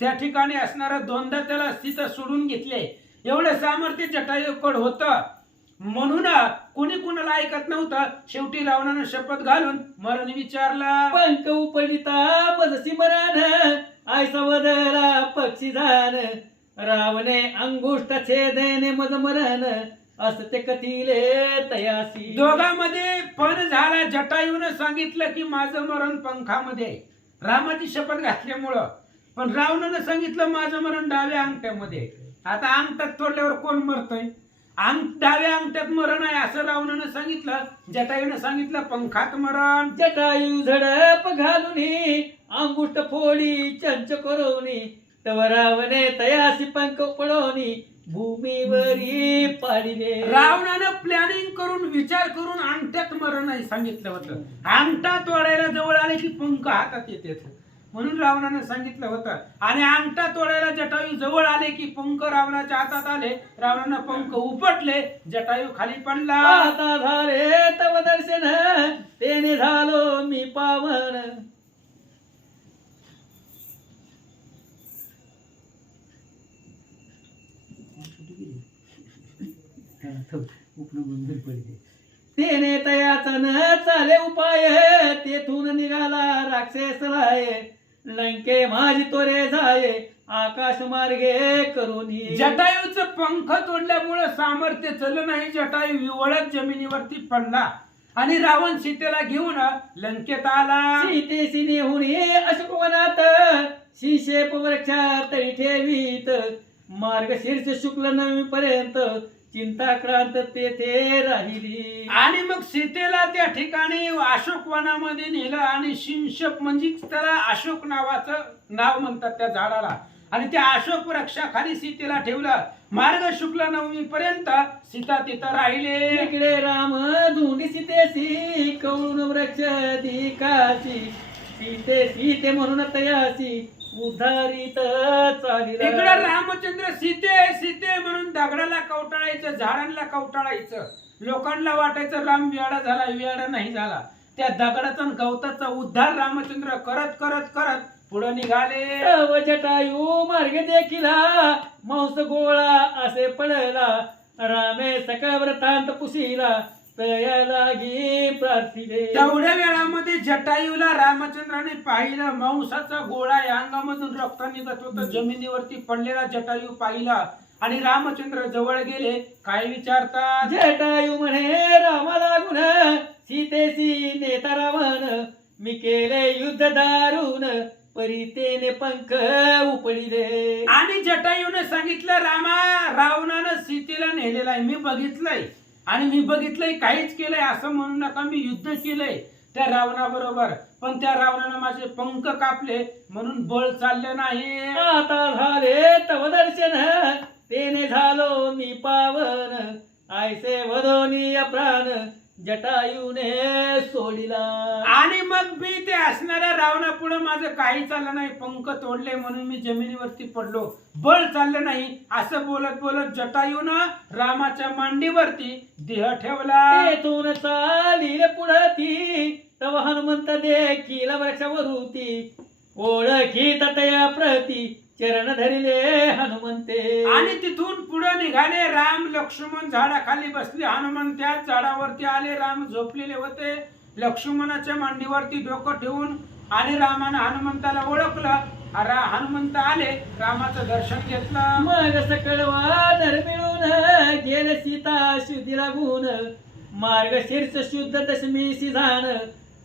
त्या ठिकाणी असणारा दोनदा त्याला तिथं सोडून घेतले. एवढं सामर्थ्य जटायूकडे होतं, म्हणून कोणी कुणाला ऐकत नव्हतं. शेवटी रावणानं शपथ घालून मरण विचारला. पंख उपडिता मजसी मरण आयसा वदला पक्षी जाण रावणे अंगुष्ठ छेदेने मज मरण असते कथिले तयासी. दोघांमध्ये पण झाला. जटायूनं सांगितलं की माझं मरण पंखामध्ये, रामाची शपथ घातल्यामुळं. पण रावणानं सांगितलं माझं मरण डाव्या अंगठ्यामध्ये. आता अंगठ्यात तोडल्यावर कोण मरतय? डाव्या अंगठ्यात मरण आहे असं रावणानं सांगितलं. जटायूनं सांगितलं पंखात मरण. जटायू झडप घालून अंगुष्ठ फोडी चंच करोनी तव रावणे तयासी पंख पडोनी भूमीवरी पाडिले. रावणानं प्लॅनिंग करून विचार करून अंगठ्यात मरण नाही सांगितलं होतं. अंगठा तोडायला जवळ आले की पंख हातात येते, म्हणून रावणानं सांगितलं होतं. आणि अंगठा तोडायला जटायू जवळ आले की पंख रावणाच्या हातात आले. रावणानं पंख उपटले, जटायू खाली पडला. आता झाले तव दर्शन तेने झालो मी पावन. तेने तयाचा न चाले उपाय तेथून निघाला राक्षस लाय लंके माझी तोरे जाय आकाश मार्गे करुनी. जटायूचं पंख तोडल्यामुळे सामर्थ्य चलं नाही. जटायू विवळत जमिनीवरती पडला आणि रावण सीतेला घेऊन लंकेत आला. सीतेशी नेहुन अशोकवनात शिशेप वृक्षात ठेवीत. मार्गशीर्ष शुक्ल नवमी पर्यंत चिंताक्रांत तेथे राहिली. आणि मग सीतेला त्या ठिकाणी अशोक वनामध्ये नेलं आणि शिंशप म्हणजे त्याला अशोक नावाचं नाव म्हणतात त्या झाडाला. आणि त्या अशोक वृक्षाखाली सीतेला ठेवलं. मार्ग शुक्ल नवमी पर्यंत सीता तिथं राहिले. इकडे राम धुंडी सीतेशी कवळून वृक्ष दिकासी. सीते सीते म्हणून तयासी उद्धारित चालिला. इकडे रामचंद्र सीते सीते म्हणून दगडाला कवटाळायचं, झाडांना कवटाळायचं. लोकांना वाटायचं राम वेडा झाला, वेडा नाही झाला. त्या दगडाचा आणि गवताचा उद्धार रामचंद्र करत करत करत पुढे निघाले. तव जटायू मार्ग देखिला मांस गोळा असे पडला. रामे सकळ व्रतांत पुसिला तया लागी प्रार्थिले. तेवढ्या वेळामध्ये जटायूला रामचंद्राने पाहिलं. मांसाचा गोळा या अंगामधून रक्त निघत होतं. जमिनीवरती पडलेला जटायू पाहिला आणि रामचंद्र जवळ गेले. काय विचारतात? जटायू म्हणे रामा लागून सीतेशी नेता रावण. मी केले युद्ध दारुण परितेने पंख उपडिले. आणि जटायूने सांगितलं रामा, रावणानं सीतेला नेलेला आहे, मी बघितलंय आणि मी बघितलंय, काहीच केलंय असं म्हणू नका. मी युद्ध केलंय त्या रावणाबरोबर, पण त्या रावणानं माझे पंख कापले म्हणून बळ चालले नाही. आता झाले तव दर्शन तेने झालो मी पावन. आयसे वदोनी प्राण जटायूने सोडिला. आणि मग मी ते असणाऱ्या रावणा पुढे माझं काही चाललं नाही. पंख तोडले म्हणून मी जमिनीवरती पडलो, बळ चाललं नाही. असं बोलत बोलत जटायूनं रामाच्या मांडीवरती देह ठेवला. तेथून चालील पुढती तव हनुमंत देखील वृक्षावरुती. ओळखी तया प्रती चरण धरिले हनुमंते. आणि तिथून पुढे निघाले. राम लक्ष्मण झाडाखाली बसले. हनुमान त्याच झाडावरती आले. राम झोपलेले होते. लक्ष्मणाच्या मांडीवरती डोकं ठेवून आणि रामानं हनुमंताला ओळखलं. हनुमंत आले, रामाचं दर्शन घेतलं. मग सकळ वानर मिळून गेले सीता शुद्धी लागून. मार्गशीर्ष शुद्ध दशमीशी जाण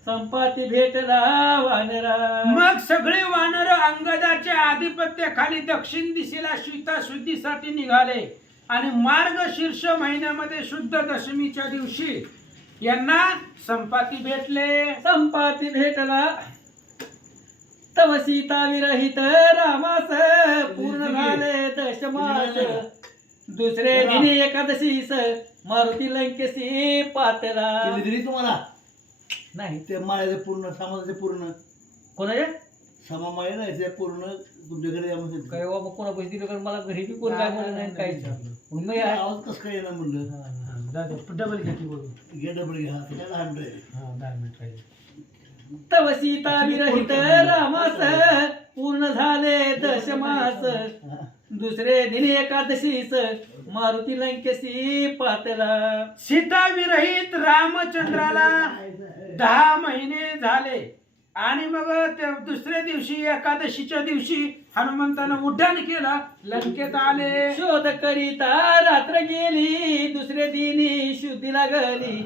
संपाती भेटला वानरा. मग सगळे वानर अंगदाच्या आधिपत्याखाली दक्षिण दिशेला सीता शुद्धीसाठी निघाले. आणि मार्गशीर्ष महिन्यामध्ये शुद्ध दशमीच्या दिवशी यांना संपाती भेटले. संपाती भेटला तव सीता विरहित रामास पूर्ण झाले दशमास. दुसरे दिनी एकादशीस मारुती लंकेशी पातला. तुम्हाला नाही ते माळ्याचे पूर्ण समाजाचे पूर्ण कोणाच्या समा माळे नाही ते पूर्ण तुमच्याकडे या म्हणतात. काय बाबा कोणा पैसे दिले कारण मला घरी बी कोण काय म्हणलं नाही काहीच. मग मी आवाज कसं काय येणार म्हणलं. डबल घेतली बोलू. घे डबल घ्या काय 10 मिनिटं आहे. 10 मिनिट राहिले. तव सीता विरहित रामास पूर्ण झाले दशमास. दुसरे दिनी एकादशीस मारुती लंकेशी पातला. सीता विरहित रामचंद्राला 10 महिने झाले. आणि मग त्या दुसऱ्या दिवशी एकादशीच्या दिवशी हनुमंतानं उड्डाण केलं, लंकेत आले. शोध करिता रात्र गेली दुसरे दिनी शुद्धी लागली.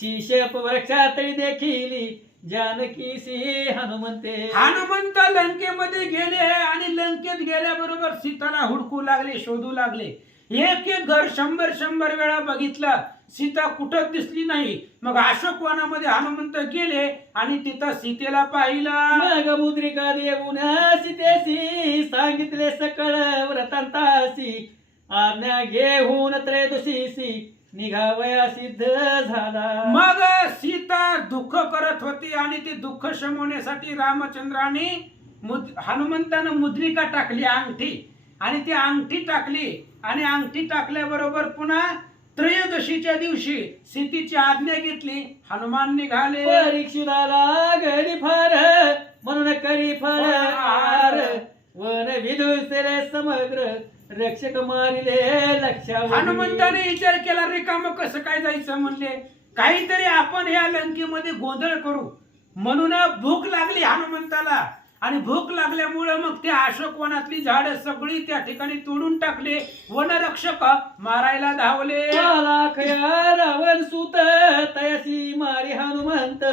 शिशप वृक्षातळी देखिली जानकीसी हनुमंते. हनुमंत लंकेमध्ये गेले आणि लंकेत गेल्याबरोबर सीताला हुडकू लागले, शोधू लागले. एक एक घर 100 वेळा बघितलं, सीता कुठं दिसली नाही. मग अशोक वनामध्ये हनुमंत गेले आणि तिथं सीतेला पाहिलं. मग मुद्रिका देऊन सीतेसी सांगितले सकळ व्रतांतासी. आज्ञा घेऊन त्रयोदशीसी निघावया सिद्ध झाला. मग सीता दुःख करत होती आणि ते दुःख शमवण्यासाठी रामचंद्राने हनुमंतानं मुद्रिका टाकली, अंगठी. आणि ती अंगठी टाकली आणि अंगठी टाकल्याबरोबर पुन्हा त्रयोदशीच्या दिवशी सीतेची आज्ञा घेतली. हनुमान निघाले. परीक्षिताला गडी फार म्हणून करी फळार. वन विदुसले समग्र रक्षक मारिले लक्षावर. हनुमंताने विचार केला, रिकाम कसं काय जायचं म्हणले, काहीतरी आपण ह्या लंकेमध्ये गोंधळ करू. म्हणून भूक लागली हनुमंताला आणि भूक लागल्यामुळे मग ते अशोक वनातली झाडं सगळी त्या ठिकाणी तोडून टाकले. वनरक्षक मारायला धावले. आला खया रावण सुत तयासी मारी हनुमंत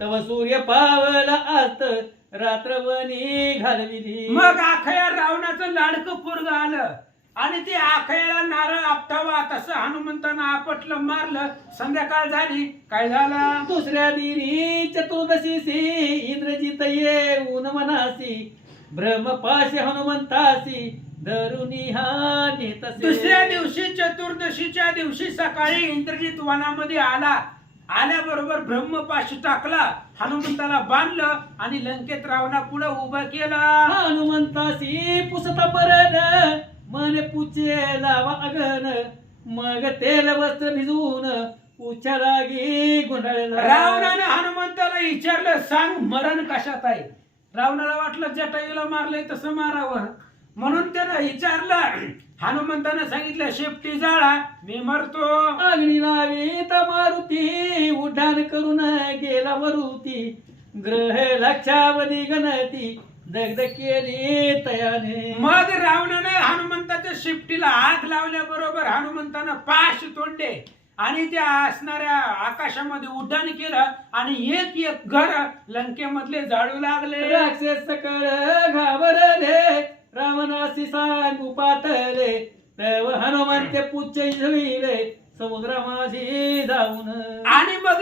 तव सूर्य पावला आत रात्रवणी घालविली. मग आखया रावणाचं लाडकं पोरग आलं आणि ते आखयाला नारळ आपटावा तसं हनुमंतानं आपटलं, मारलं. संध्याकाळ झाली. काय झालं? दुसऱ्या दिनी चतुर्दशीसी इंद्रजित येऊन मनासी ब्रह्मपाशी हनुमंतासी धरुनी हा नेतसे. दुसऱ्या दिवशी चतुर्दशीच्या दिवशी सकाळी इंद्रजित वनामध्ये आला. आल्याबरोबर ब्रह्मपाशी टाकला, हनुमंताला बांधलं आणि लंकेत रावणा पुढे उभा केला. हनुमंतासी पुसता बरन मन पुचे लावा अगन मग तेल वस्त्र भिजवून उच्चा लागी गुंडाळला. रावणानं हनुमंताला विचारलं, सांग मरण कशात आहे? रावणाला वाटलं जटायूला मारलंय तसं मारावं, म्हणून त्यानं विचारलं. हनुमंतानं सांगितलं, शेपटी जाळा, मी मरतो. अग्नी लावी मारुती उड्डाण करून गेला वरुती ग्रह लक्षावधी गणती दगद केली तयाने. मग रावणानं हनुमंताच्या शिफ्टीला आग लावल्याबरोबर हनुमंतानं पाश तोडले आणि त्या असणाऱ्या आकाशामध्ये उड्डाण केलं आणि एक एक घर लंकेमधले जाळू लागले. राक्षस सकळ घाबरले रावणासी सांगू पातले तेव्हा हनुमंते पुच्छ झविले समुद्रा माझी जाऊन. आणि मग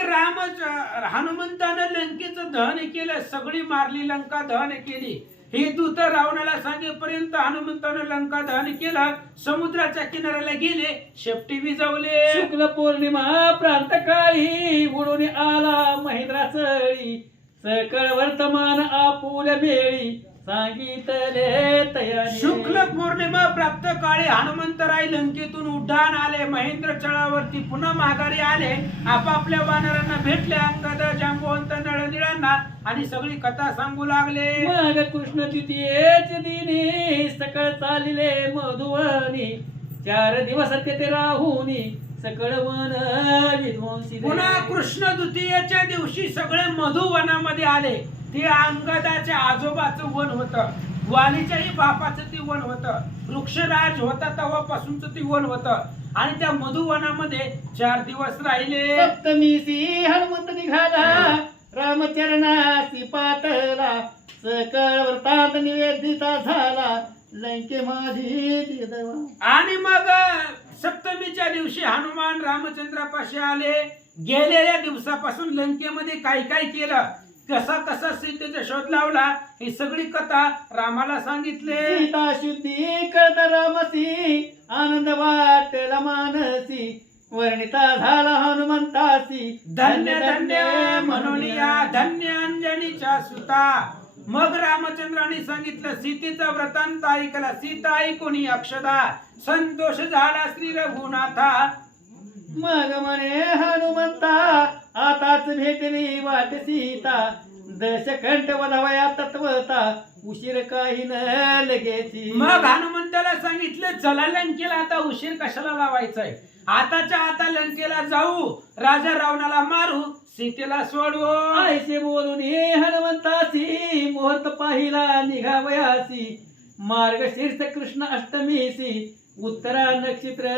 हनुमंतानं लंकेचं दहन केलं, सगळी मारली, लंका दहन केली. हे दूत रावणाला सांगेपर्यंत हनुमंतानं लंका दहन केलं. समुद्राच्या किनाऱ्याला गेले, शेपटी विजवले. शुक्ल पौर्णिमा प्रांतकाळी उडून आला महेंद्रा चळी सकळ वर्तमान आपुल्या मेळी सांगितले तयारी. शुक्ल पौर्णिमा प्राप्त काळी हनुमंतराय लंकेतून उड्डाण आले. महेंद्र चळावरती पुन्हा माघारी आले. आपापल्या वानरांना भेटले, अंगद, जांबवंत, नळनिळांना, आणि सगळी कथा सांगू लागले. मग कृष्ण द्वितीयेच दिनी सकळ चालिले मधुवनी 4 दिवस तेथे राहुनी सकळ वन विध्वंसी. पुन्हा कृष्ण द्वितीयेच्या दिवशी सगळे मधुवनामध्ये आले. ते अंगदाच्या आजोबाचं वन होतं, वालीच्याही बापाचं ते वन होतं, वृक्षराज होता तेव्हापासूनच ते वन होतं. आणि त्या मधुवनामध्ये 4 दिवस राहिले. सप्तमीसी हनुमंत निघाला रामचरणासी पातला सकळ वृत्तांत निवेदिता झाला लंके माझी देवा. आणि मग सप्तमीच्या दिवशी हनुमान रामचंद्रापाशी आले. गेलेल्या दिवसापासून लंकेमध्ये काय काय केलं, कसा कसा सीतेचा शोध लावला, ही सगळी कथा रामाला सांगितले. सीता शुद्धी कळत रामसी आनंद वाटला मानसी वर्णिता झाला हनुमंतासी धन्य धन्य म्हणून या धन्य अंजनीच्या सुता. मग रामचंद्राने सांगितलं, सीतेचा व्रतांत ऐकला. सीता ऐकून अक्षदा संतोष झाला श्री रघुनाथा. मग म्हणे हनुमंता आताच भेटली वाट सीता दशकंठ वधावया तत्वता उशीर काही न लगेची. मग हनुमंताला सांगितलं, चला लंकेला, आता उशीर कशाला लावायचाय, आताच्या आता लंकेला जाऊ, राजा रावणाला मारू, सीतेला सोडवू. आयसे बोलून हे हनुमंतासी मुहूर्त पाहिला निघावयासी मार्गशीर्ष कृष्ण अष्टमीसी उत्तरा नक्षत्र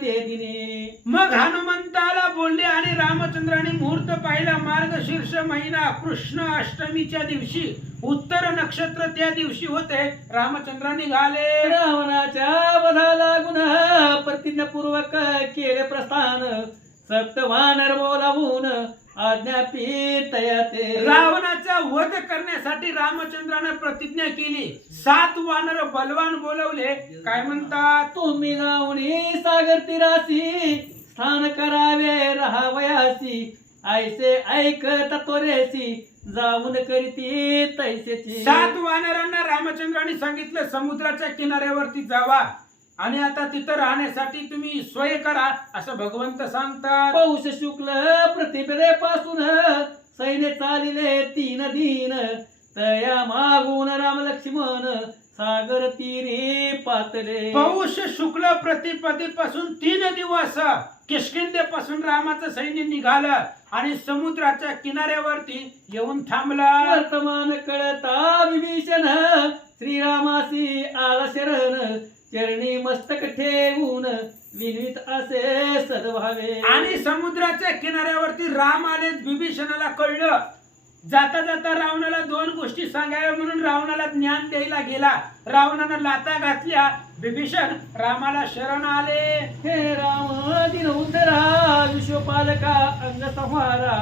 ते दिने. मग हनुमंताला बोलले आणि रामचंद्राने मुहूर्त पाहिला. मार्गशीर्ष महिना कृष्ण अष्टमीच्या दिवशी उत्तर नक्षत्र त्या दिवशी होते. रामचंद्र निघाले. रावणाच्या वधा लागून प्रतिज्ञापूर्वक केले प्रस्थान सप्तवानर बोलावून आज्ञापितया ते. रावणाचा वध करण्यासाठी रामचंद्राने प्रतिज्ञा केली. 7 वानर बलवान बोलवले. काय म्हणतात, तुम्ही जाऊन सागर तीरासी स्थान करावे राहावयासी ऐसे ऐकत तोरेसी जाऊन करीती तैसेची. 7 वानरांना रामचंद्राने सांगितलं, समुद्राच्या किनाऱ्यावरती जावा आणि आता तिथं राहण्यासाठी तुम्ही सोय करा, असं भगवंत सांगतात. पौष शुक्ल प्रतिपदेपासून सैन्य चालिले 3 दिन तया मागून राम लक्ष्मण सागर तीरी पातले. पौष शुक्ल प्रतिपदेपासून 3 दिवस किष्किंधेपासून रामाचं सैन्य निघालं आणि समुद्राच्या किनाऱ्यावरती येऊन थांबला. वर्तमान कळता विभीषण श्रीरामासी आला शरण चरणी मस्तक ठेवून विनीत असे सद्भावे. आणि समुद्राच्या किनाऱ्यावरती राम आले. विभीषणाला कळलं. जाता जाता रावणाला 2 गोष्टी सांगाव्या म्हणून रावणाला ज्ञान द्यायला गेला. रावणानं लाता घातल्या. विभीषण रामाला शरण आले. हे राम दिन उद्धरा विश्वपालका अंग संहारा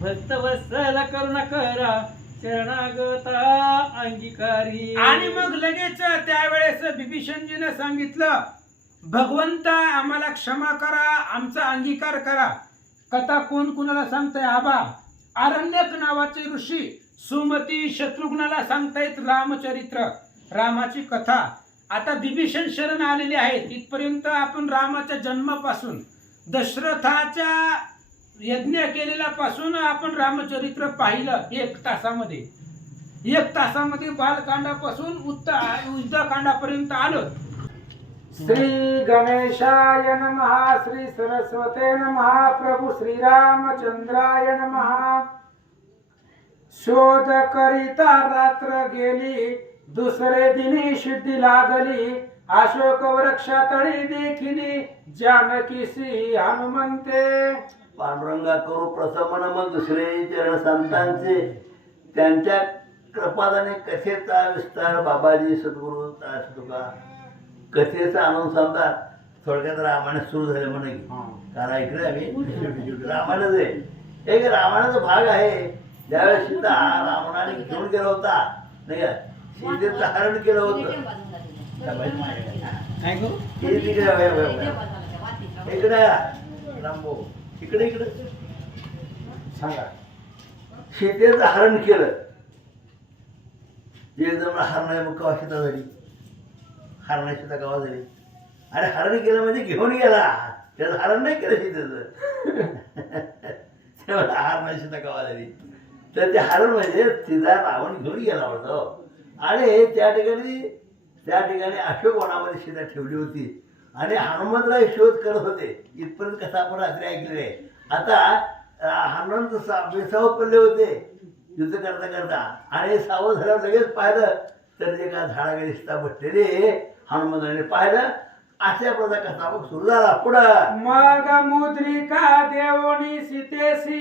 भक्त वत्सल करुणा करा शरणागता अंगीकारी. आणि मग लगेच त्यावेळेस विभीषणजीने सांगितलं, भगवंता आम्हाला क्षमा करा, आमचा अंगीकार करा. कथा कोण कुणाला सांगताय? आबा आरण्यक नावाचे ऋषी सुमती शत्रुघ्नाला सांगतायत रामचरित्र, रामाची कथा. आता विभीषण शरण आलेले आहेत. इथपर्यंत आपण रामाच्या जन्मापासून दशरथाच्या यज्ञ केलेल्या पासून आपण रामचरित्र पाहिलं 1 तासामध्ये. 1 तासामध्ये बालकांडापासून युद्धकांडापर्यंत आलो. श्री गणेशाय नमः. श्री सरस्वते नमः. प्रभू श्रीरामचंद्राय नमः. शोध करिता रात्र गेली दुसरे दिनी सिद्धी लागली अशोक वृक्षातळी देखिली जानकीसी हनुमंते. पांडुरंगा करू प्रसमन मग दुसरे चरण संतांचे त्यांच्या कृपादाने कथेचा विस्तार बाबाजी सद्गुरू तुका कथेचा अनुसंधान थोडक्यात रामायण सुरू झाले म्हणे. कारण ऐकलं आम्ही रामायणच आहे. एक रामायणाचा भाग आहे. ज्यावेळेस सीता रावणाने घेऊन गेला होता नाही का, सीतेचं हरण केलं होतं. इकडे रामभाऊ इकडे इकडे सांगा. सीतेचं हरण केलं. जे जण हरण मग कवा सीता झाली, हरणाची सीता कवा झाली. आणि हरण केलं म्हणजे घेऊन गेला, त्याचं हरण नाही केलं सीतेचं. तेव्हा हरणाची सीता कवा झाली. तर ते हरण म्हणजे सीता रावण घेऊन गेला होता. आणि त्या ठिकाणी अशोक वनामध्ये सीता ठेवली होती. आणि हनुमंतराय शोध करत होते. इथपर्यंत कसा आपण रात्री ऐकलेले आहे. आता हनुमंत बेसावत पडले होते युद्ध करता करता. आणि सावध झाल्यावर लगेच पाहिलं तर जे का झाडाखाली सीता बसलेले हनुमंताने पाहिलं. अशा प्रकार कसा मग सुरू झाला. पुढं मग मुद्रिका देवोनी सीतेसी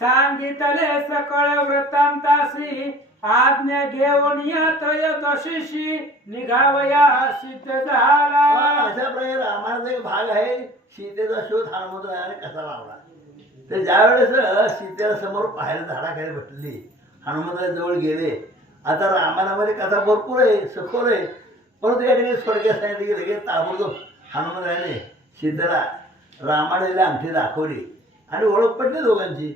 सांगितले सकळ वृत्तांतासी आज्ञा घेऊन या त्रयोदशीशी निघावया सिद्ध झाला. अशा प्रकारे रामायणाचा एक भाग आहे. सीतेचा शोध हनुमंतरायाने कसा लावला. तर ज्यावेळेस सीतेला समोर पाहायला झाडाखाली बसली, हनुमंतराय जवळ गेले. आता रामायणामध्ये कथा भरपूर आहे, सखोल आहे. परंतु या ठिकाणी थोडक्यात सांगितलं की लगेच ताबडतोब हनुमंतरायाने सीतेला रामायणाला अंगठी दाखवली आणि ओळख पडली दोघांची.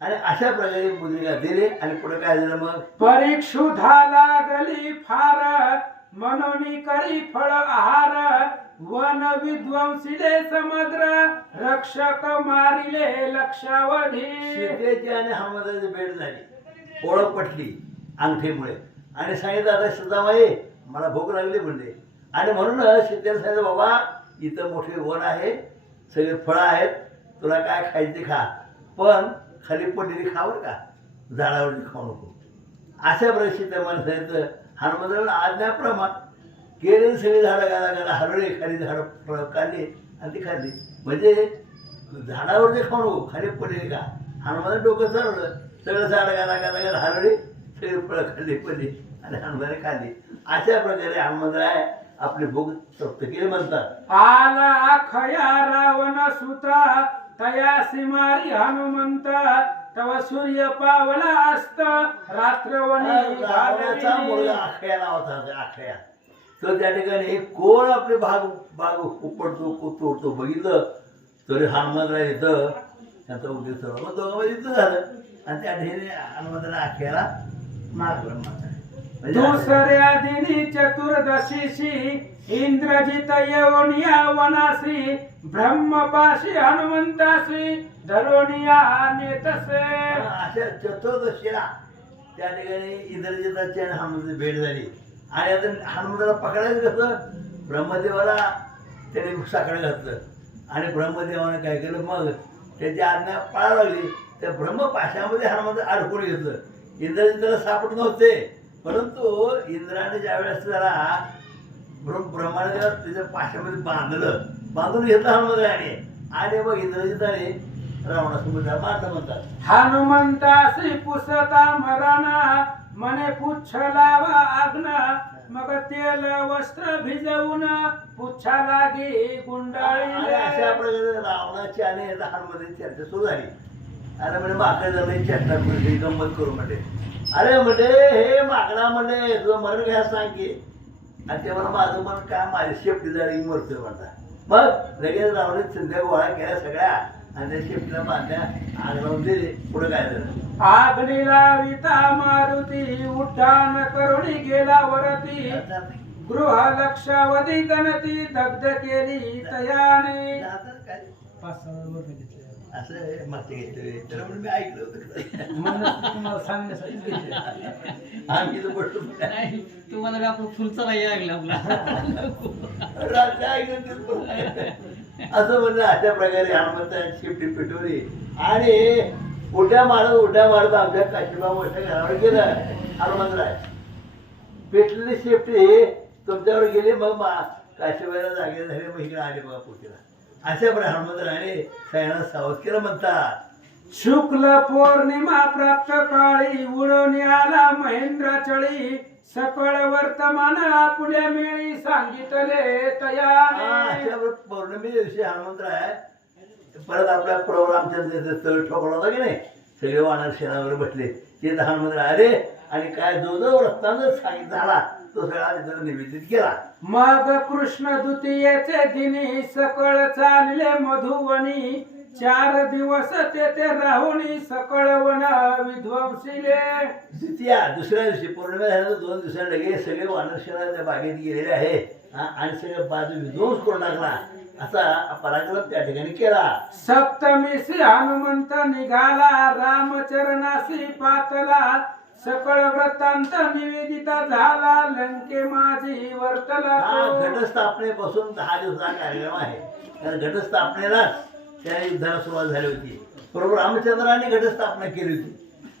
आणि अशा प्रकारे मुद्रिका दिले. आणि पुढे काय झालं मग, परीक्षुधा लागली फार मनोनी करी फळ आहार वन विध्वंसिले समुद्र रक्षक मारिले लक्षावधी. सीतेची आणि हनुमंताची भेट झाली, ओळख पटली अंगठीमुळे. आणि सांगितलं आता सीतामाई मला भूक लागली म्हणले. आणि म्हणून सीतेला सांगितलं बाबा इथं मोठे वन आहे, सगळे फळं आहेत, तुला काय खायचे खा, पण खाली पडलेली खावर का, झाडावरची खाऊ नको. अशा प्रकारे सीतेमाने सांगितलं. हनुमंताला आज्ञाप्रमाण केले. सगळी झाडं गाला हरवले, खाली झाडं फळं काढली आणि ती खाल्ली. म्हणजे झाडावर जे खाऊ नको, खाली पडलेली का. हनुमाने डोकं सरवलं, सगळं झाडं गाला हरवली, सगळी फळं खाल्ली पडली आणि हनुमाने खाल्ली. अशा प्रकारे हनुमंतराय आपली भूक तृप्त केली म्हणतात. आला खया रावण सुता तयासी मारी हनुमंत तव सूर्य पावला असत रात्रवणी. रावणाचा मुलगा अक्षया नावाचा होता. अक्षया तर त्या ठिकाणी कोण आपले बाग उपडतो तोडतो बघितलं तरी हनुमंतराय येतं. त्यांचा उद्योग सर्व मग दोघांमध्ये युद्ध झालं. आणि त्या ठिकाणी हनुमंतराय अक्षयाला मारलं. दुसऱ्या दिनी चतुर्दशीशी इंद्रजित येऊन या वनासी ब्रह्मपाशी हनुमंतासी धरोनिया नेतसे. अशा चतुर्दशीला त्या ठिकाणी इंद्रजिताची आणि हनुमंताची भेट झाली. आणि आता हनुमंताला पकडायचं कसं, ब्रह्मदेवाला त्याने साकडं घातलं. आणि ब्रह्मदेवाने काय केलं, मग त्याची आज्ञा पाळायला लागली. त्या ब्रह्मपाशामध्ये हनुमंत अडकून घेतलं. इंद्राजी त्याला सापडत नव्हते, परंतु इंद्राने ज्यावेळेस त्याला ब्रह्माने त्याला त्याच्या पाशामध्ये बांधून घेतलं हनुमंताने, आणि मग इंद्रजिताने रावणासमोर मारलं म्हणतात. हनुमंतासी पुसता मरणा मने पुच्छ लावा आग्ना मग तेल वस्त्र भिजवून पुच्छा लागे गुंडाळी. आणि अशा प्रकारे रावणाची आणि हनुमंताची चर्चा सुरू झाली. अरे म्हणजे माकडे झालं चर्चा करू, गंमत करू म्हणजे. अरे म्हणजे हे माकडा म्हणजे तुझं मरण घ्या सांग की. आणि ते म्हणा माझं मन काय माझी शेपटी झाली मरतोय म्हणता. मग लगेच रावणे संध्या गोळा केल्या सगळ्या आणि त्या शेपटीला बांधल्या, आग लावून दिली. पुढे काय झालं? आग्नीला विता मारुती उड्डाण करुणी गेला वरती गृह लक्षावधी गणती दग्ध केली तयाने. असं मागचे घेतले तर म्हणून मी ऐकलं होतं. तुम्हाला सांगण्यासाठी आम्ही तर बसलो नाही, तुम्हाला काय आपलं फुलचा नाही लागला आपला. रात्री ऐकलं तेच बरोबर. असं म्हणजे अशा प्रकारे हनुमंताची शेपटी पेटवली आणि उड्या मारत आमच्या काशीबा मोठ्या घरावर गेलं. हनुमंतराय पेटलेली शेपटी तुमच्यावर गेली, मग काशीबाईला जागे झाले, मग इकडे आले बघा पोटीला. अशा प्रकारे हनुमंतराने सगळ्यांना सावध केलं म्हणतात. शुक्ल पौर्णिमा प्राप्त काळी उडून आला महेंद्र चळी सकळ वर्तमान आपुल्या मिळी सांगितले तयाने. अशा पौर्णिमेच्या दिवशी हनुमंतराय परत आपल्या प्रभू रामचंद्राचं तळ ठोकला होता की नाही, सगळे वानर शेणावर बसले. ते हनुमंतराय आले आणि काय जो जो वृत्तांत सांगितलं झाला तो सगळा तिथं निवेदित केला. मग कृष्ण द्वितीयेचे दिनी सकळ चालले मधुवनी 4 दिवस तेथे राहुनी सकळ वन विध्वंसिले. दुसऱ्या दिवशी पौर्णिमा झाल्यानंतर 2 दिवसांनी लगेच सगळे वानर शेणा त्या बागेत गेलेले आहे आणि सगळे बाजू विध्वंस करून टाकला. असा पराक्रम त्या ठिकाणी केला. सप्तमीसी हनुमंत निघाला रामचरणासी पातला सकळ वृत्तांत निवेदिता झाला लंके माझी वर्तला. घटस्थापनेपासून 10 दिवसाचा कार्यक्रम आहे. तर घटस्थापनेलाच त्या युद्धाला सुरुवात झाली होती. प्रभू रामचंद्राने घटस्थापना केली होती.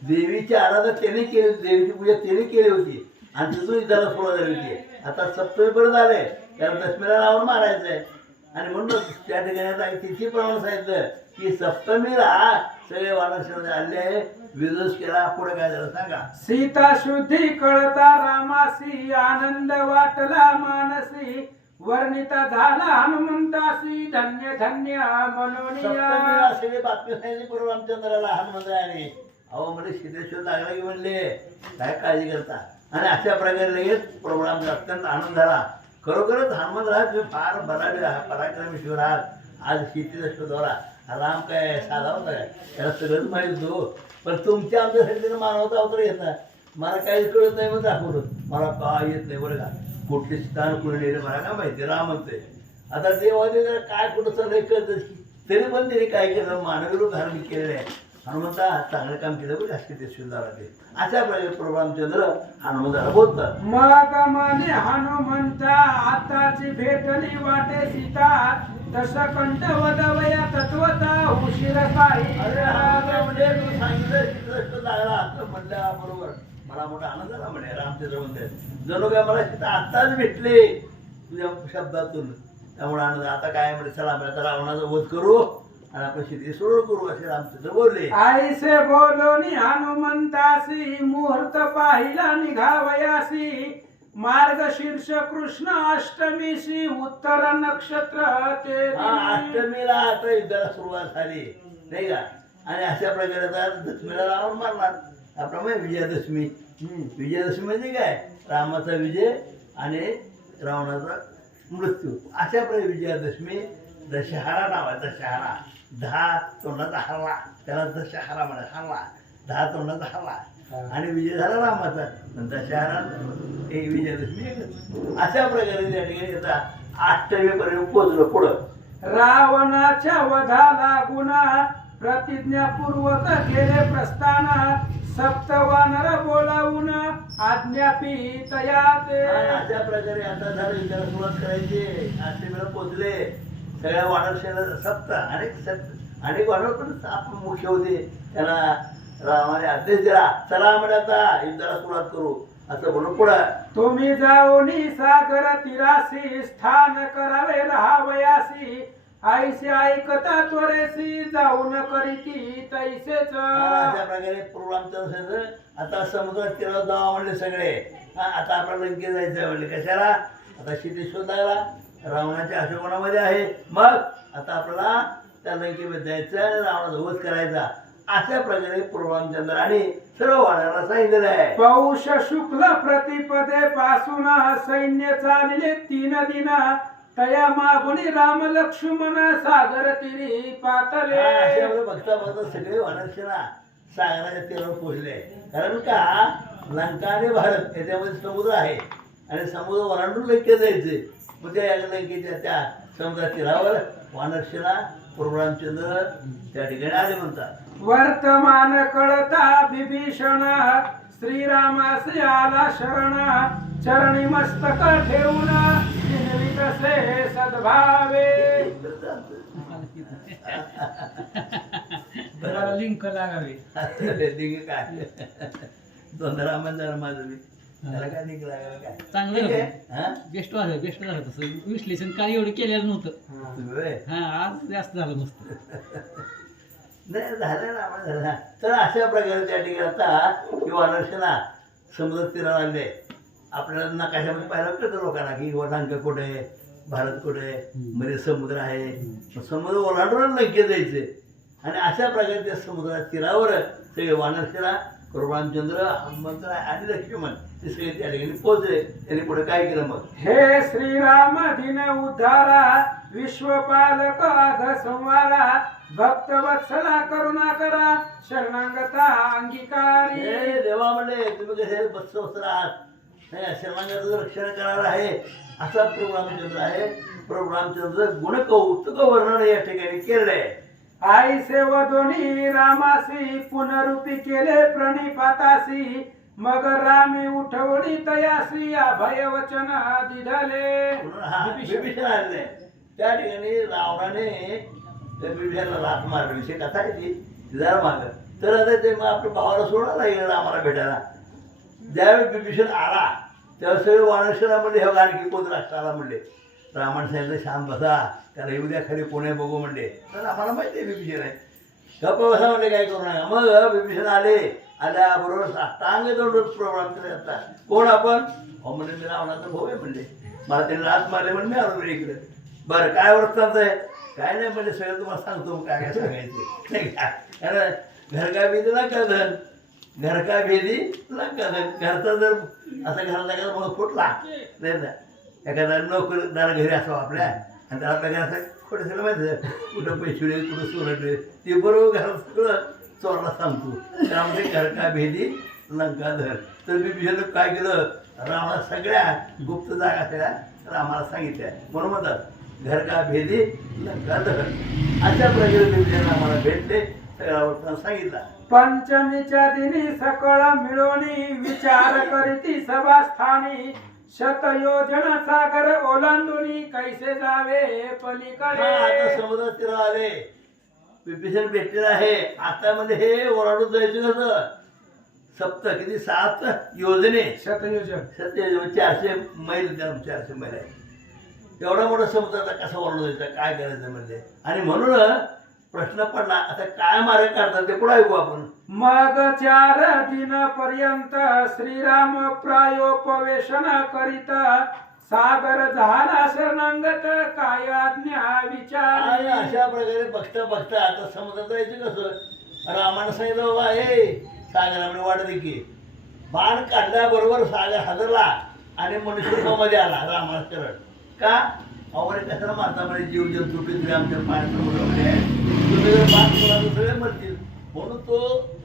देवीची आराधना त्याने केली होती, देवीची पूजा त्याने केली होती आणि तिथून युद्धाला सुरुवात झाली होती. आता सप्तमीपर्यंत आले, त्याला दशमीला रावण मारायचंय आणि म्हणून त्या ठिकाणी तिथी प्रमाण सांगितलं की सप्तमीला सगळे वानर आले, विध्वंस केला. पुढे काय झालं सांगा. सीता शुद्धी कळता रामासी आनंद वाटला मानसी वर्णिता झाला हनुमंतासी धन्य धन्य मनोनिया. सप्तमीला सगळे बातमी सांगितली प्रभू रामचंद्राला हनुमंताने. अहो म्हणजे सीतेश्वर लागला की म्हणले काय काळजी करता. आणि अशा प्रकारे लगेच प्रभू रामचा अत्यंत आनंद झाला. खरोखरच हनुमंतराज तुम्ही फार बलाढ्य पराक्रमी शिवर आहात. आज सीतेचा शोध झाला. राम काय साधा होता काय, त्याला सगळंच माहीत हो, पण तुमच्या आमच्यासाठी त्यानं मानवता अवतर येतात. मला काहीच कळत नाही मग दाखवलं, मला काय येत नाही बरं का. कुठले स्थान कुठे नेलं मला काय माहिती. राम म्हणतोय आता देवाने जरा काय कुठं चाललंय कळत, तरी पण त्याने काय केलं, मानवी रूप धारण केलेलं आहे. हनुमंता चांगलं काम केलं बरं सीतेश्वराला. ते अशा प्रकारे प्रभू रामचंद्र हनुमंताला बोलतात. मग म्हणे हनुमंता आताची भेटली वाटे सीता तस कंठ वदवया तत्वता उशीर काही. अरे म्हणजे तू सांगितलं सीतेश्वर लागला असं म्हणल्या बरोबर मला मोठा आनंद झाला. म्हणे रामचंद्र म्हणते जणू काय मला सीता आत्ताच भेटले तुझ्या शब्दातून, त्यामुळे आनंद. आता काय म्हणजे चला म्हणजे रावणाचा वध करू आणि आपण शेती सोडून करू असे रामचंद्र बोलले. आईसे बोलोनी हनुमंतासी मुहूर्त पाहिला निघावयासी मार्गशीर्ष कृष्ण अष्टमीशी उत्तर नक्षत्र ते. अष्टमीला आता युद्धाला सुरुवात झाली नाही का. आणि अशा प्रकारे आता दशमीला रावण मारणार. त्याप्रमाणे विजयादशमी. विजयादशमी म्हणजे काय, रामाचा विजय आणि रावणाचा मृत्यू. अशा प्रकारे विजयादशमी. दशहरा नाव आहे दशहरा. 10 तोंडाचा हरला त्याला दशहरा म्हणा. हरला 10 तोंडाचा हरला आणि विजय झाला रामाचा. दशहरा एक विजयादशमी एकच. अशा प्रकारे त्या ठिकाणी आता 8वीपर्यंत पोहोचलो. पुढं रावणाच्या वधाला गुन्हा प्रतिज्ञापूर्वक केले प्रस्थान सप्तवानर बोलावून आज्ञापी तया ते. अशा प्रकारे आता झालं युद्धाला सुरुवात करायची. 8वीला पोहोचले. सगळ्या वानरसेना सप्त अनेक आणि कोणावर पण आपण मुख्य होते त्यांना रामाने आदेश दिला, चला म्हणजे आता युद्धाला सुरुवात करू असं म्हणून पुढं तुम्ही जाऊनी सागर तिरासी स्थान करावे राहावयासी आईसे ऐकता त्वरेसी जाऊन करीती तैसेच. अशा प्रकारे पूर्वांचं आता समुद्रात तिला जावा म्हणले सगळे. आता आपल्याला लंकेत जायचं म्हणले. कशाला? आता सिद्धेश्वर लागला रावणाच्या अशोकवनामध्ये आहे. मग आता आपल्याला त्या लंकेमध्ये जायचं आणि रावणाचा वध करायचा. अशा प्रकारे पूर्वांचंद्राने सर्व वाणाला सांगितलेलं आहे. पौष शुक्ल प्रतिपदे पासून सैन्य चालले 3 दिन तया मागुनी राम लक्ष्मण सागर तिरी पातले. अशामुळे बघता बघता सगळे वानरसेना सागराच्या तीरावर पोहोचले. कारण का लंका आणि भारत याच्यामध्ये समुद्र आहे आणि समुद्र ओलांडून लंकेत जायचे. मग त्या लंकेच्या त्या समुद्रा तीरावर वानरसेना पूर्वरामचंद्र त्या ठिकाणी आले म्हणतात. वर्तमान कळता विभीषण श्रीरामासे आला शरण चरणी मस्तक ठेवून विनवितसे सद्भावे. लिंक लागावे. लिंग काय दोन रामांचा माझं मी त्याला काय लिंग लागायला काय चांगलं ठीक आहे? होतं. हा? बेस्ट झालं तसं विश्लेषण काय एवढं केलेलं नव्हतं. तुम्ही होय? हा आज जास्त झालं मस्त. नाही झालं ना आम्हाला झालं. तर अशा प्रकारे त्या ठिकाणी आता किंवा नरसेना समुद्र तीरावर आले. आपल्याला नकाशामध्ये पाहिलं कळतं लोकांना की लंका कुठे आहे, भारत कुठे आहे, मध्ये समुद्र आहे. मग समुद्र ओलांडून लंकेत जायचे. आणि अशा प्रकारे त्या समुद्रा तीरावर सगळे वानरसेना रामचंद्र हनुमंत आणि लक्ष्मण ते सगळे त्या ठिकाणी पोहोचले. त्यांनी पुढे काय केलं मग? हे श्रीराम दिन उद्धारा विश्वपालक अघ संवारा भक्त वत्सला करुणा करा शरणांगता अंगीकारी. हे देवा म्हणले तुम्ही कसे बत्सवस्त्र आहात, नाही शरणांगाचं रक्षण करणार आहे असा प्रभू रामचंद्र आहे. प्रभू रामचंद्र गुणकौतुक वर्णन या ठिकाणी केलेलं आहे. आई सेवदोनी रामासी पुनरुपी केले प्रणिपातासी मग रामी उठवणी तयासी अभय वचन दिधले. हा विभीषण आले. त्या ठिकाणी रावणाने त्या विभीषणाला लाथ मारली. विषय कथा आहे ती जरा माग. तर आता ते मग आपल्या भावाला सोडायला लागेल रामाला भेटायला. ज्यावेळी विभीषण आला त्यावेळेस सगळे वानरसेना म्हणले हे आणखी कोण राष्ट्राला म्हणले. रामाने सांगितलं शांत बसा, त्याला येऊ द्या खाली कोणी बघू म्हणले. तर आम्हाला माहिती आहे विभीषण आहे. गप्प बसा म्हणले काय करू नका. मग विभीषण आल्याबरोबर साष्टांग दंडोत प्रणाम करतात. कोण आपण? हो म्हणजे मी रावणाचा भाऊ आहे म्हणले. मला त्यांनी रात मारले म्हणून मी आलो इकडे. बरं काय वृत्तांत आहे? काय नाही म्हणजे सगळं तुम्हाला सांगतो काय काय सांगायचे नाही का. कारण घर काय भेदी लंका धन, घर काय भेदी लंका धन. घरचा जर असा घराला एखादा म्हणून फुटला नाही ना, एखादा नोकरदार घरी असावं आपल्या आणि त्याला आपल्या घरात खोटं माहिती आहे कुठं पैसे कुठं सोडले ते बरोबर घरात सगळं चोरला सांगतो. त्यामध्ये घर काय भेदी लंका धन. तर मी विषय काय केलं, रामाला सगळ्या गुप्त जागा सगळ्या रामाला सांगितल्या. म्हणून म्हणतात घर का भेदी लंका धन. अशा प्रकारे विभीषण आम्हाला भेटले, सगळा वृत्तांत सांगितला. पंचमीच्या दिनी सकळ मिळवणी विचार करीती सभास्थानी शतयोजन सागर ओलांडुनी कैसे जावे पलीकडे. आता समुद्रात तीरावर आले, विभीषण भेटलेला आहे. आता म्हणजे हे ओलांडून जायचं कसं? किती 7 योजने शतयोजन 400 मैल. त्या 400 मैल आहे. एवढा मोठा समुद्राचा कसा ओलांडून जायचा, काय करायचं म्हणजे. आणि म्हणून प्रश्न पडला आता काय मार्ग काढतात ते पुढे ऐकू आपण. मग 4 दिन पर्यंत श्रीराम प्रायोपवेशन करीत सागर झाला शरणांगत काय आज्ञा विचार. आणि अशा प्रकारे बघता बघता आता समुद्रात जायचं कसं. रामानं सांगितलं बाबा हे सागरामध्ये वाढ की बाण काढल्याबरोबर सागर हादरला आणि मनुष्यरूपामध्ये आला रामाला शरण. का अवघड कशाला मारता म्हणजे जीव जंतू पितळे आमच्या पाण्यात समुद्रामध्ये आहे. तुम्ही जर बाण सोडा तर सगळे मरतील. म्हणून तो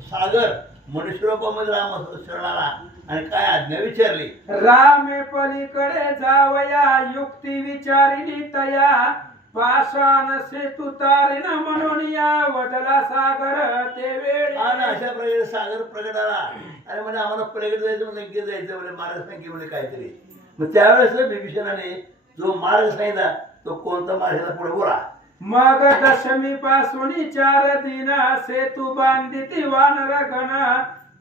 सागर मनुष्यरूपामध्ये राम शरण आला आणि काय आज्ञा विचारली. रामे पलीकडे जावया युक्ती विचारिली तया पाषाण सेतू तारिण म्हणून या वदला सागर ते वेळी. आणि अशा प्रकारे सागर प्रगट आला आणि म्हणजे आम्हाला पलीकडे जायचं म्हणजे लंकेत जायचं म्हणजे मार्ग सांगितले काहीतरी. मग त्यावेळेस विभीषणाने जो मार्ग सांगितला तो कोणता मार्गाला पुढे बोला. मग दशमी पासून 4 दिन सेतू बांधिती वानर गण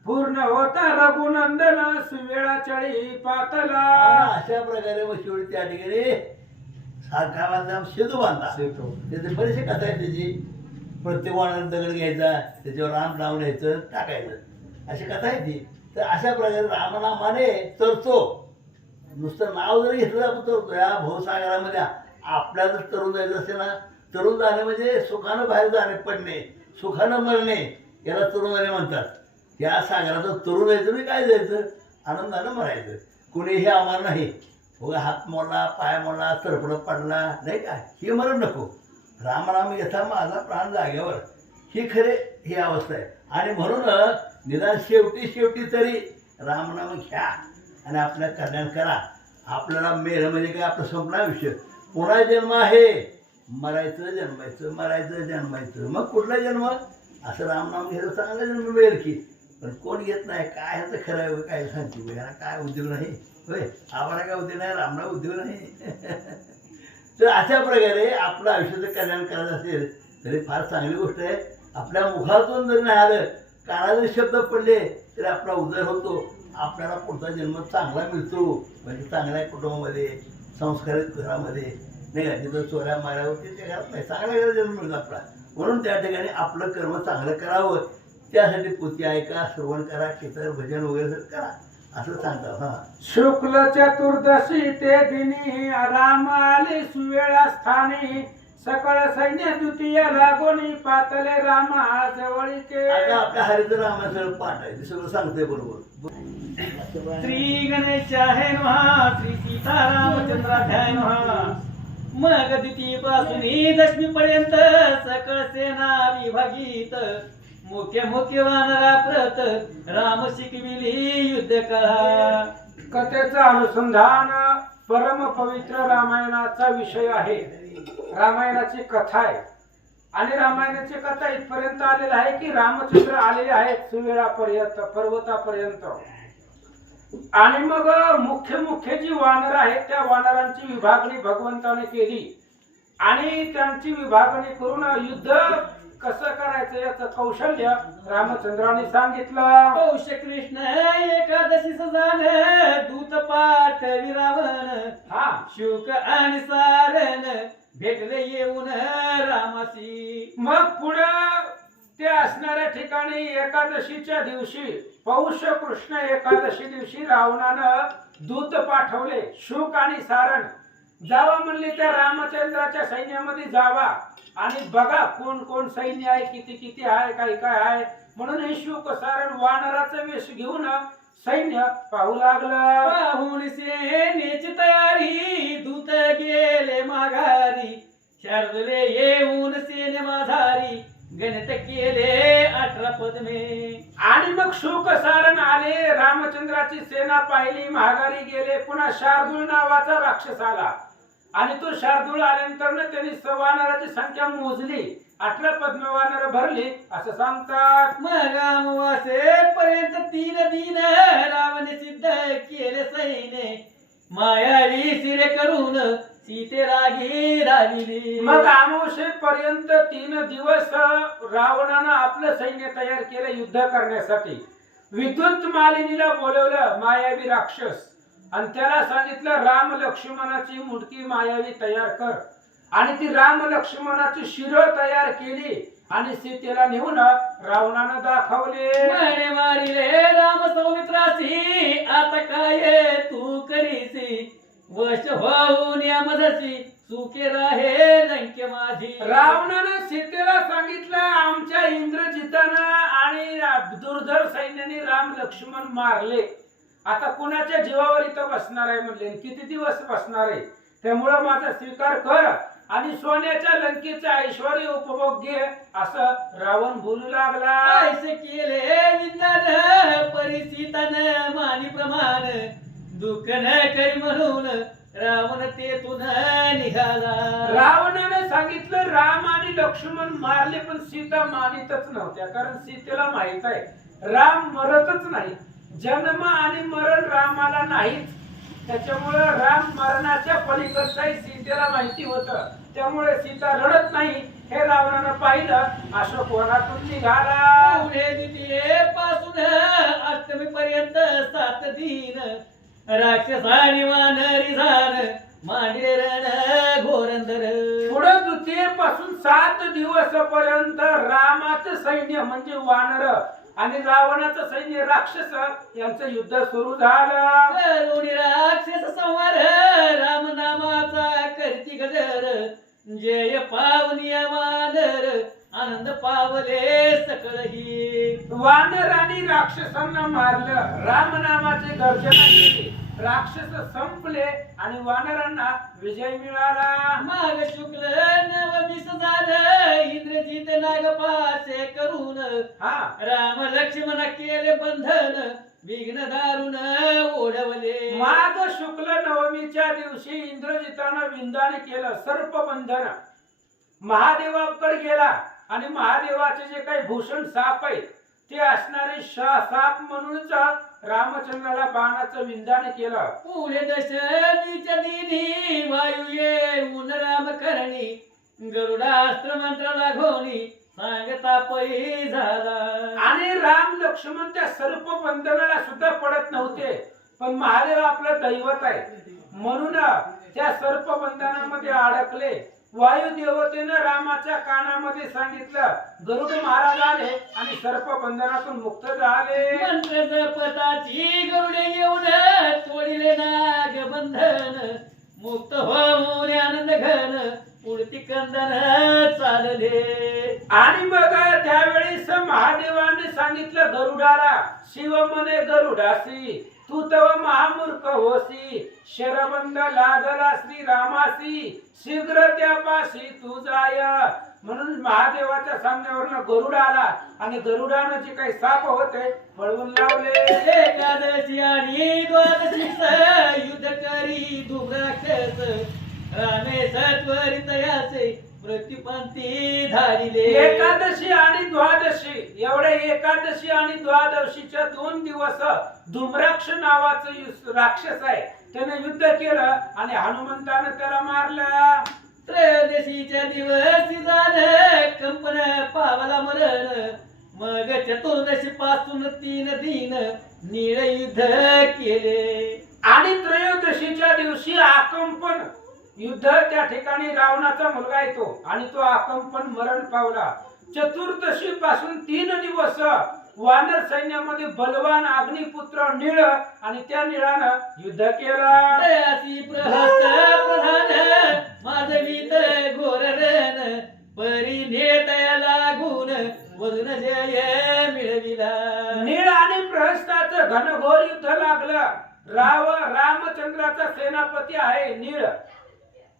पूर्ण होता रघुनंदन सुवेळा चळी पातला. अशा प्रकारे मग शेवटी त्या ठिकाणी सारखा बांधा सेतू बांधा. त्याचे बरेचसे कथा आहे त्याची. प्रत्येक वाणाला दगड घ्यायचा, त्याच्यावर राम नाव घ्यायचं, टाकायचं, अशी कथा आहे ती. तर अशा प्रकारे रामनामाने तरतो. नुसतं नाव जरी घेतलं आपण तरतो. या भवसागरामध्ये आपल्याला जर तरुण जायचं असेल ना, तरुण जाणे म्हणजे सुखानं बाहेर जाणे, पडणे, सुखानं मरणे, याला तरुण जाणे म्हणतात. या सागराचं तरुण जायचं म्हणजे काय जायचं, आनंदानं मरायचं. कुणीही आम्हाला नाही बघा हात मोडला, पाय मोडला, सरपडत पडला नाही का, हे मरण नको. रामनाम यथा माझा प्राण जाग्यावर, ही खरे ही अवस्था आहे. आणि म्हणून निदान शेवटी तरी रामनाम घ्या आणि आपल्या कल्याण करा. आपल्याला मेल म्हणजे काय, आपलं संपला विषय. पुन्हा जन्म आहे, मरायचं जन्मायचं, मरायचं जन्मायचं, मग कुठला जन्म, असं रामनाम घ्यायचं चांगला जन्म मिळेल की. पण कोण घेत नाही, काय ह्याचं खरं आहे काय सांगते, याला काय उद्योग नाही होय, आम्हाला काय उद्योग नाही, रामनाम उद्योग नाही. तर अशा प्रकारे आपलं आयुष्याचं कल्याण करायचं असेल तरी फार चांगली गोष्ट आहे. आपल्या मुखातून जर नाही आलं, कानाचे शब्द पडले तरी आपला उदय होतो. आपल्याला पुढचा जन्म चांगला मिळतो. म्हणजे चांगल्या कुटुंबामध्ये, संस्कारित घरामध्ये नाही का, तिथं चोऱ्या माऱ्यावरती त्या घरात नाही, चांगल्या घरात जन्म मिळतो आपला. म्हणून त्या ठिकाणी आपलं कर्म चांगलं करावं, त्यासाठी पोथी ऐका, श्रवण करा, कीर्तन भजन वगैरे करा असं सांगतात. हा, शुक्ल चतुर्दशी ते दिनी राम आले सुवेळा स्थानी सकळ सैन्य द्वितीय लागोनी पातले रामा जवळीके. आता आपल्या हरित रामाचं पाठ आहे, ते सगळं सांगतंय बरोबर. श्री गणेशाय नमः, श्री सीतारामचंद्राय नमः. मग द्वितीय पासून दशमी पर्यंत सकळ सेना विभागित मुख्य मुख्य वानरा प्रत राम शिकविली युद्ध कला. कथेचं अनुसंधान परम पवित्र रामायणाचा विषय आहे. रामायणाची कथा आहे आणि रामायणाची कथा इथपर्यंत आलेली आहे की रामचंद्र आलेले आहेत सुवेळापर्यंत, पर्वतापर्यंत. आणि मग मुख्य जी वानर आहेत त्या वानरांची विभागणी भगवंताने केली आणि त्यांची विभागणी करून युद्ध कसं करायचं याचं कौशल्य रामचंद्राने सांगितलं. पौष कृष्ण एकादशी सजान दूत पाठ विरावण. हा, शुक आणि सारण भेटले येऊन रामासी. मग पुढं ते असणाऱ्या ठिकाणी एकादशीच्या दिवशी, पौष कृष्ण एकादशी दिवशी रावणानं दूत पाठवले. शुक आणि सारण जावा म्हणले त्या रामचंद्राच्या सैन्यामध्ये जावा आणि बघा कोण कोण सैन्य आहे, किती किती आहे, काय काय आहे. म्हणून हे शुक सारण वानराचा वेश घेऊन सैन्य पाहू लागलं. पाहून सेनेची तयारी दूत गेले माघारी. शार्दूले येऊन सेने माधारी गणित केले 18 पद्मे. आणि मग शुक सारण आले, रामचंद्राची सेना पाहिली, माघारी गेले. पुन्हा शार्दूल नावाचा राक्षस आला आणि तो शार्दूल आल्यानंतर त्यांनी वानराची संख्या मोजली, 18 पद्म वानर भरली असं सांगतात. मग अमावासे पर्यंत 3 दिन रावण सिद्ध केले सैने. मायावी सिरे करून सीते रागी राहिली. मग अमावस्ये पर्यंत 3 दिवस रावणानं आपलं सैन्य तयार केलं युद्ध करण्यासाठी. विद्युत मालिनीला बोलवलं मायावी राक्षस आणि त्याला सांगितलं राम लक्ष्मणाची मुंडकी मायावी तयार कर. आणि ती राम लक्ष्मणाची शिर तयार केली आणि सीतेला नेऊन रावणानं दाखवले. म्हणे मारिले राम सौमित्रासी, आता काय तू करीसी. वश होऊन या मधसी सुखे राहे लंके माझी. रावणानं सीतेला सांगितलं आमच्या इंद्रजितानं आणि दुर्धर सैन्याने राम लक्ष्मण मारले. आता कुणाच्या जीवावर इथं बसणार आहे म्हणले, किती दिवस बसणार आहे, त्यामुळं माझा स्वीकार कर आणि सोन्याच्या लंकेचं ऐश्वर उपभोग घे असं रावण बोलू लागला. ऐसे केले विंदान परिस्थितन मानी प्रमाण. दुःख न करी म्हणून रावण तेथून निघाला. रावणानं सांगितलं राम आणि लक्ष्मण मारले पण सीता मानितच नव्हत्या, कारण सीतेला माहित आहे राम मरतच नाही, जन्म आणि मरण रामाला नाहीच. त्याच्यामुळे राम मरणाच्या पलीकडचाही सीतेला माहिती होतं. त्यामुळे सीता रडत नाही हे रावणानं पाहिलं. अशोक वनातून निघाला. पुढे द्वितीये पासून अष्टमी पर्यंत 7 दिन राक्षसानी वानरी झान मांडले रण घोरंदर. पुढे द्वितीय पासून 7 दिवस पर्यंत रामाचं सैन्य म्हणजे वानर आणि रावणाचं सैन्य राक्षस यांचं युद्ध सुरू झालं. करुणी राक्षस संहार राम नामाचा करती गजर जय पावनिया वानर आनंद पावले सकळही. वानरांनी राक्षसांना मारलं. राम नामाचे गर्जना केली. राक्षस संपले आणि वानरांना विजय मिळाला. माग शुक्ल नवमीस झालं इंद्रजित नागपासे करून हा राम लक्ष्मण केले बंधन विघ्न दारुण ओढवले. माघ शुक्ल नवमीच्या दिवशी इंद्रजितानं विंदाने केलं सर्पबंधन. महादेवाकडे गेला आणि महादेवाचे जे काही भूषण साप आहेत ते असणारे साप म्हणूनच रामचंद्राला बाणाचं विंदाने केलं. पुढे दशमीच्या दिनी वायू येऊन राम करणी गरुडास्त्र मंत्राला घोणी सांगता पै झाला. आणि राम लक्ष्मण त्या सर्पबंधनाला सुद्धा पडत नव्हते. पण महादेव आपलं दैवत आहे म्हणून त्या सर्पबंधनामध्ये अडकले. वायू देवतेनं रामाच्या कानामध्ये सांगितलं. गरुड महाराज आले आणि सर्पबंधनातून मुक्त झाले. मंत्र जपताची गरुडे येऊन तोडिले नाग बंधन मुक्त होऊन आनंद घन उडती कंदन चालले. आणि बघा त्यावेळेस महादेवाने सांगितलं गरुडाला. शिव म्हणे गरुडासी तू तव महामूर्ख होसी. शरबंद लागला श्री रामासी शीघ्र त्यापाशी तू जाय. म्हणून महादेवाच्या सामन्यावरनं गरुड आला आणि गरुडानं जे काही साप होते पळवून लावले. एकादशी आणि द्वादशीच युद्ध करी दुराक्षस रामे सत्वरी तयाचे प्रतिपंथी धाडिले. एकादशी आणि द्वादशी एवढे एकादशी आणि द्वादशीच्या 2 दिवस धुम्राक्ष नावाचं राक्षस आहे त्याने युद्ध केलं आणि हनुमंतानं त्याला मारलं. त्रयोदशीच्या दिवशी झालं कंपन पावला मरण मग चतुर्दशी पासून 3 दिन नीळ युद्ध केले. आणि त्रयोदशीच्या दिवशी आकंपन युद्ध त्या ठिकाणी रावणाचा मुलगा येतो आणि तो आकंपन मरण पावला. चतुर्दशी पासून 3 दिवस वानर सैन्यामध्ये बलवान अग्निपुत्र निळ आणि त्या निळानं युद्ध केलं. तयासी प्रहस्त प्रधान माधवीत घोरण परी नेतया लागून वदन जय मिळविला. निळ आणि प्रहस्ताचं घनघोर युद्ध लागलं. रामचंद्राचा सेनापती आहे निळ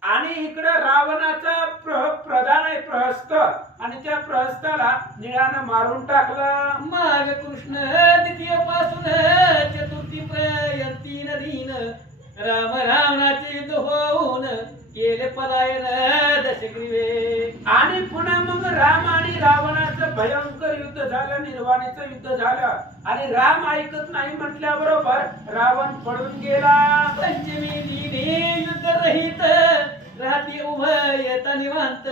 आणि इकडे रावणाचा प्रधान आहे प्रहस्त आणि त्या प्रहस्ताला निळानं मारून टाकलं. माघ कृष्ण द्वितीय पासून चतुर्थी पर्यंत 3 दिन राम रावणाचे युद्ध होऊन केले पलायन दशग्रीवे. आणि पुन्हा मग राम आणि रावणाचं भयंकर युद्ध झालं. निर्वाणीचं युद्ध झालं आणि राम ऐकत नाही म्हटल्याबरोबर रावण पळून गेला. पंचमी दिनी युद्ध रहित राहती उभयता निवांत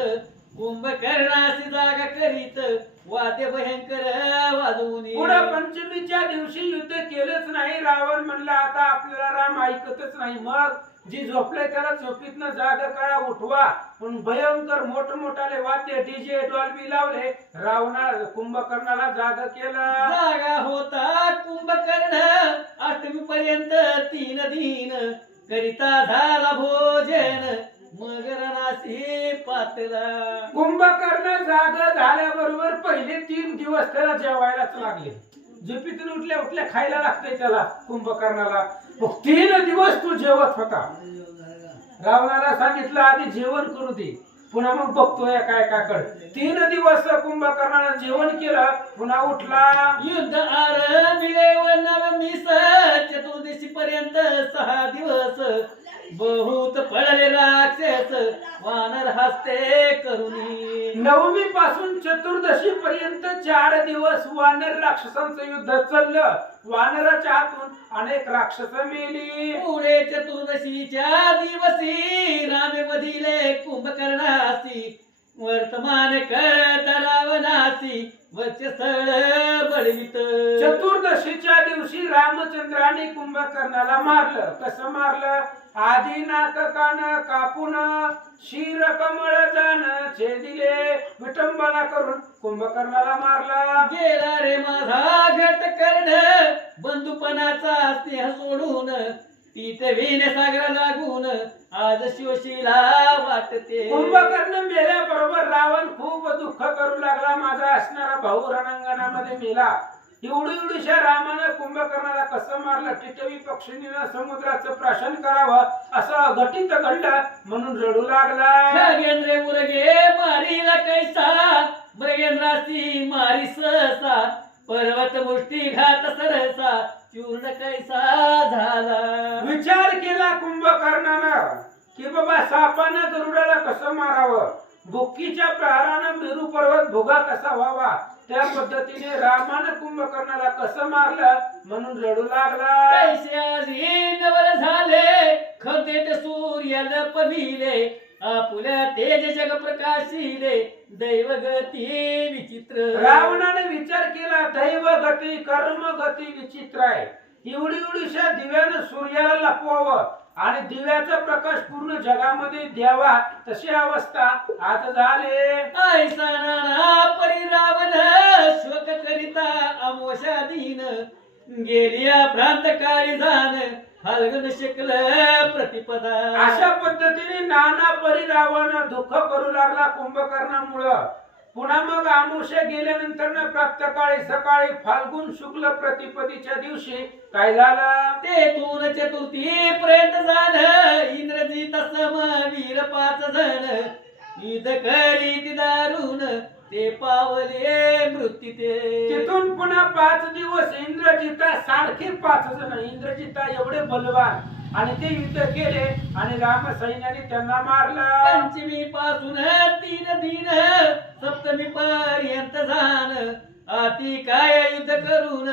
कुंभकर्णाची जागा करीत वाद्य भयंकर वाजवून. पुढे पंचमीच्या दिवशी युद्ध केलंच नाही. रावण म्हणला आता आपल्याला राम ऐकतच नाही. मग जी झोपले त्याला झोपीतनं जागा करा उठवा. पण भयंकर मोठमोठाले वाद्य डीजे डॉल्बी लावले. रावणा कुंभकर्णाला जागा केलं. जागा होता कुंभकर्ण अष्टमी पर्यंत 3 दिन करिता झाला भोजन मग रणासी पातला. कुंभकर्ण जागा झाल्याबरोबर पहिले 3 दिवस त्याला जेवायलाच लागले. झोपीतून उठल्या उठल्या खायला लागतंय त्याला कुंभकर्णाला. मग 3 दिवस तू जेवत होता. रावणाला सांगितलं आधी जेवण करू दे पुन्हा मग बघतोय काय काकड. 3 दिवस कुंभकर्णानं जेवण केलं पुन्हा उठला. युद्ध आरंभिले व नवमीस चतुर्दशी पर्यंत 6 दिवस बहुत पडले राक्षस वानर हस्ते करुणी. नवमी पासून चतुर्दशी पर्यंत 4 दिवस वानर राक्षसांचं युद्ध चाललं. वानराच्या हातून अनेक राक्षस मेली. पुढे चतुर्दशीच्या दिवशी रामे मधीले कुंभकर्णासी वर्तमान कळत रावणासी वक्षस्थळ बळवित. चतुर्दशीच्या दिवशी रामचंद्राने कुंभकर्णाला मारलं. कसं मारलं? आधी नाक कान कापून शिर कमळ जाण छेदिले विटंबना करून कुंभकर्णाला मारला. गेला रे माझा घट कर्ण बंधुपणाचा स्नेह सोडून तिथे विण सागर लागून आज शिवशीला वाटते. कुंभकर्ण मेल्याबरोबर रावण खूप दुःख करू लागला. माझा असणारा भाऊ रणांगणामध्ये मेला. एवढीशा रामानं कुंभकर्णाला कसं मारलं? टिटवी पक्षिणीनं समुद्राचं प्राशन करावं असं घटित घडलं म्हणून रडू लागला. खगेंद्र उरगे मारीला कैसा मृगेंद्रासी मारी सहसा पर्वत मुष्टी घात सरसा चूर्ण कैसा झाला. विचार केला कुंभकर्णानं की बाबा सापानं गरुडाला कसं मारावं, बुक्कीच्या प्रहारानं मेरू पर्वत भोगा कसा व्हावा, त्या पद्धतीने रामानं कुंभकर्णाला कसं मारलं म्हणून रडू लागला. कैसे नवल झाले खंदेट सूर्य लपविले आपुल्या तेज जग प्रकाशिले दैव गती विचित्र. रावणाने विचार केला दैव गती कर्म गती विचित्र आहे. एवढीशा दिव्यानं सूर्याला लपवावं आणि दिव्याचा प्रकाश पूर्ण जगामध्ये द्यावा तशी अवस्था आज झाले. ऐसा नाना परिरावण शोक करिता अमोशा दीन गेलिया प्रांत काळी जाण फाल्गुन शुक्ल प्रतिपदा. अशा पद्धतीने नाना परिरावण दुःख करू लागला कुंभकर्णामुळं. पुन्हा मग आमुष्य गेल्यानंतर प्रातःकाळी सकाळी फाल्गुन शुक्ल प्रतिपदीच्या दिवशी काय झालं? तेथून चतुर्थी पर्यंत झालं इंद्रजित सम वीर 5 जण युद्ध करीत दारुण ते पावले मृत्यू ते. तिथून पुन्हा 5 दिवस इंद्रजिता सारखे 5 जण इंद्रजिता एवढे बलवान आणि ते युद्ध केले आणि राम सैन्याने त्यांना मारलं. पंचमी पासून 3 दिन सप्तमी पर्यंत जाण आती काय युद्ध करून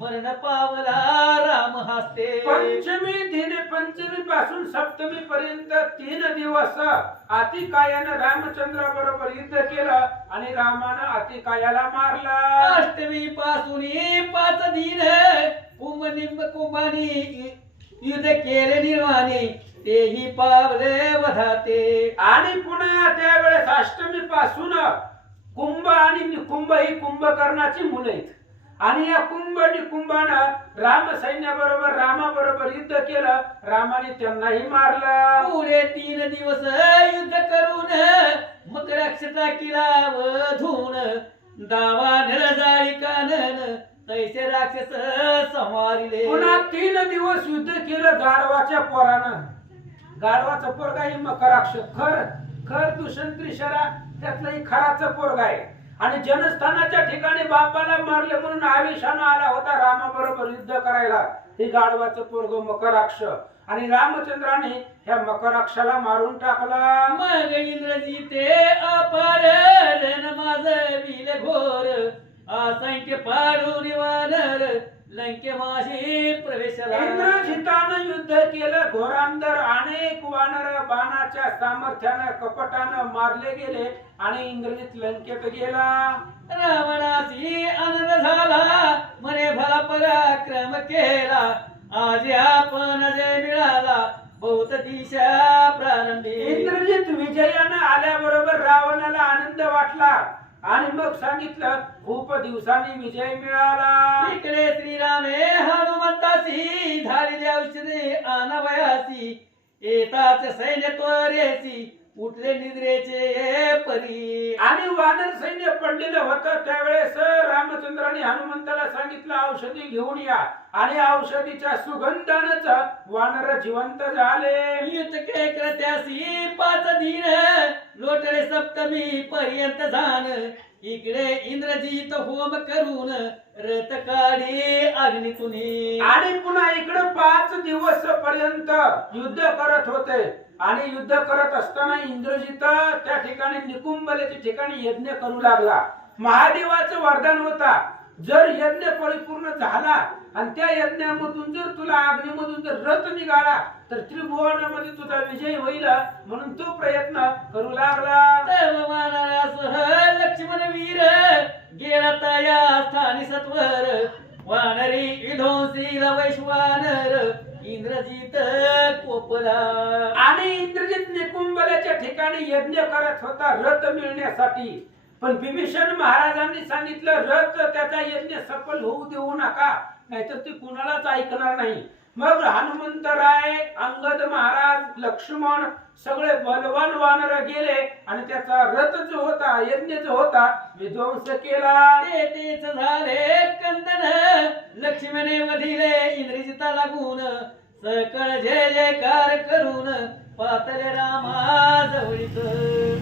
मरण पावला राम हस्ते. पंचमी पासून सप्तमी पर्यंत 3 दिवस आतिकायानं रामचंद्रा बरोबर युद्ध केलं आणि रामानं आतिकायाला मारला. अष्टमी पासून 5 दिन कुंभनिंब कुंभानी युद्ध केले निर्वाणी तेही पावले वधाते. आणि पुन्हा त्यावेळेस अष्टमी पासून कुंभ आणि निकुंभ ही कुंभकर्णाची मुलं आहेत आणि या कुंभ निकुंभानं राम सैन्याबरोबर रामाबरोबर युद्ध केलं. रामाने त्यांनाही मारलं. पुढे 3 दिवस युद्ध करून मकराक्षता किला वधून दावा निरजाळी कानन तैसे राक्षस संवारिले. पुन्हा 3 दिवस युद्ध केलं गाढवाच्या पोरानं. गाढवाचं पोरगा ही मकराक्ष खर दूषण त्रिशरा त्यातलंही खराचं पोरगा आहे आणि जनस्थानाच्या ठिकाणी बापाला मारले म्हणून आवेशानं आला होता रामाबरोबर युद्ध करायला. हे गाढवाचं पोरग मकराक्ष आणि रामचंद्राने ह्या मकराक्षाला मारून टाकला. मग इंद्रजिते अपार रण माझ विले घोर असंख्य पाडून वानर लंकेमाशी प्रवेशला. इंद्रजितानं युद्ध केलं घोरांदर अनेक वानर बाणाच्या सामर्थ्यानं कपटानं मारले गेले आणि इंद्रजित लंकेत गेला. रावणासी आनंद झाला मने भला पराक्रम केला आज आपण जय मिळाला बहुत दिशा प्रारंभी. इंद्रजित विजयानं आल्याबरोबर रावणाला आनंद वाटला आणि मग सांगितलं खूप दिवसांनी विजय मिळाला. इकडे श्रीरामे हनुमंतासी झालेली औषधे आणावयासी येताच सैन्य त्वरेसी उठले निद्रेचे परी. आणि वानर सैन्य पडलेलं होतं त्यावेळेस रामचंद्राने हनुमंताला सांगितलं औषधी घेऊन या आणि औषधीच्या सुगंधानच वानर जिवंत झाले. युद्ध केकरत्यासी 5 दिन लोटले सप्तमी पर्यंत जाण इकडे इंद्रजित होम करून रथ काढी अग्नीतुनी. आणि पुन्हा इकडे 5 दिवस पर्यंत युद्ध करत होते. आणि युद्ध करत असताना इंद्रजित त्या ठिकाणी निकुंभलेच्या ठिकाणी यज्ञ करू लागला. महादेवाचं वरदान होता, जर यज्ञ परिपूर्ण झाला आणि त्या यज्ञामधून जर तुला अग्नीमधून जर रथ निघाला तर त्रिभुवनामध्ये तुझा विजय होईल, म्हणून तो प्रयत्न करू लागला. तव वानरासह लक्ष्मण वीर गेला तया स्थानी सत्वर. वानरी विध्वंसीला वैश्वानर इंद्रजित कोपला. आणि इंद्रजित निकुंभल्याच्या ठिकाणी यज्ञ करत होता रथ मिळण्यासाठी. पण बिभीषण महाराजांनी सांगितलं, रथ त्याचा यज्ञ सफल होऊ देऊ नका, नाहीतर ते कुणालाच ऐकणार नाही. मग हनुमंतराय, अंगद महाराज, लक्ष्मण सगळे बलवान वानर गेले आणि त्याचा रथ जो होता, यज्ञ जो होता, विध्वंस केला. तेच झाले कंदन लक्ष्मणे वधिले इंद्रजिता लागून. सकळ जय जयकार करून पातले रामा जवळीच.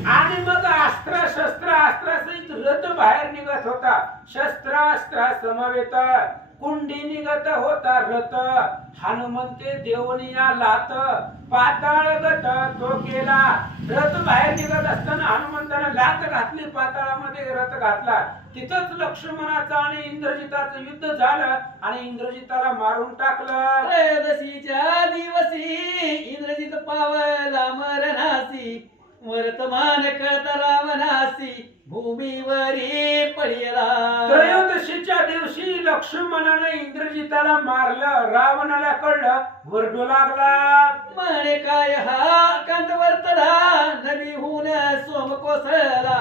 आणि मग अस्त्र शस्त्र अस्त्रासहित रथ बाहेर निघत होता. शस्त्रास्त्रा समवेत कुंडी निघत होता रथ. हनुमंते देवनिया लात पाताळ गट तो केला. रथ बाहेर निघत असताना हनुमंताने लात घातली, पाताळामध्ये रथ घातला. तिथंच लक्ष्मणाचं आणि इंद्रजिताचं युद्ध झालं आणि इंद्रजिताला मारून टाकलं. त्रयोदशीच्या दिवशी इंद्रजित पावला मरणासी. वर्तमान कळता रावणासी भूमीवरी पडला. त्रयोदशीच्या दिवशी लक्ष्मणाने इंद्रजिताला मारलं. रावणाला कळलं, वरडू लागला. म्हणे काय हा कांत वर्तला नदीहून सोम कोसळला.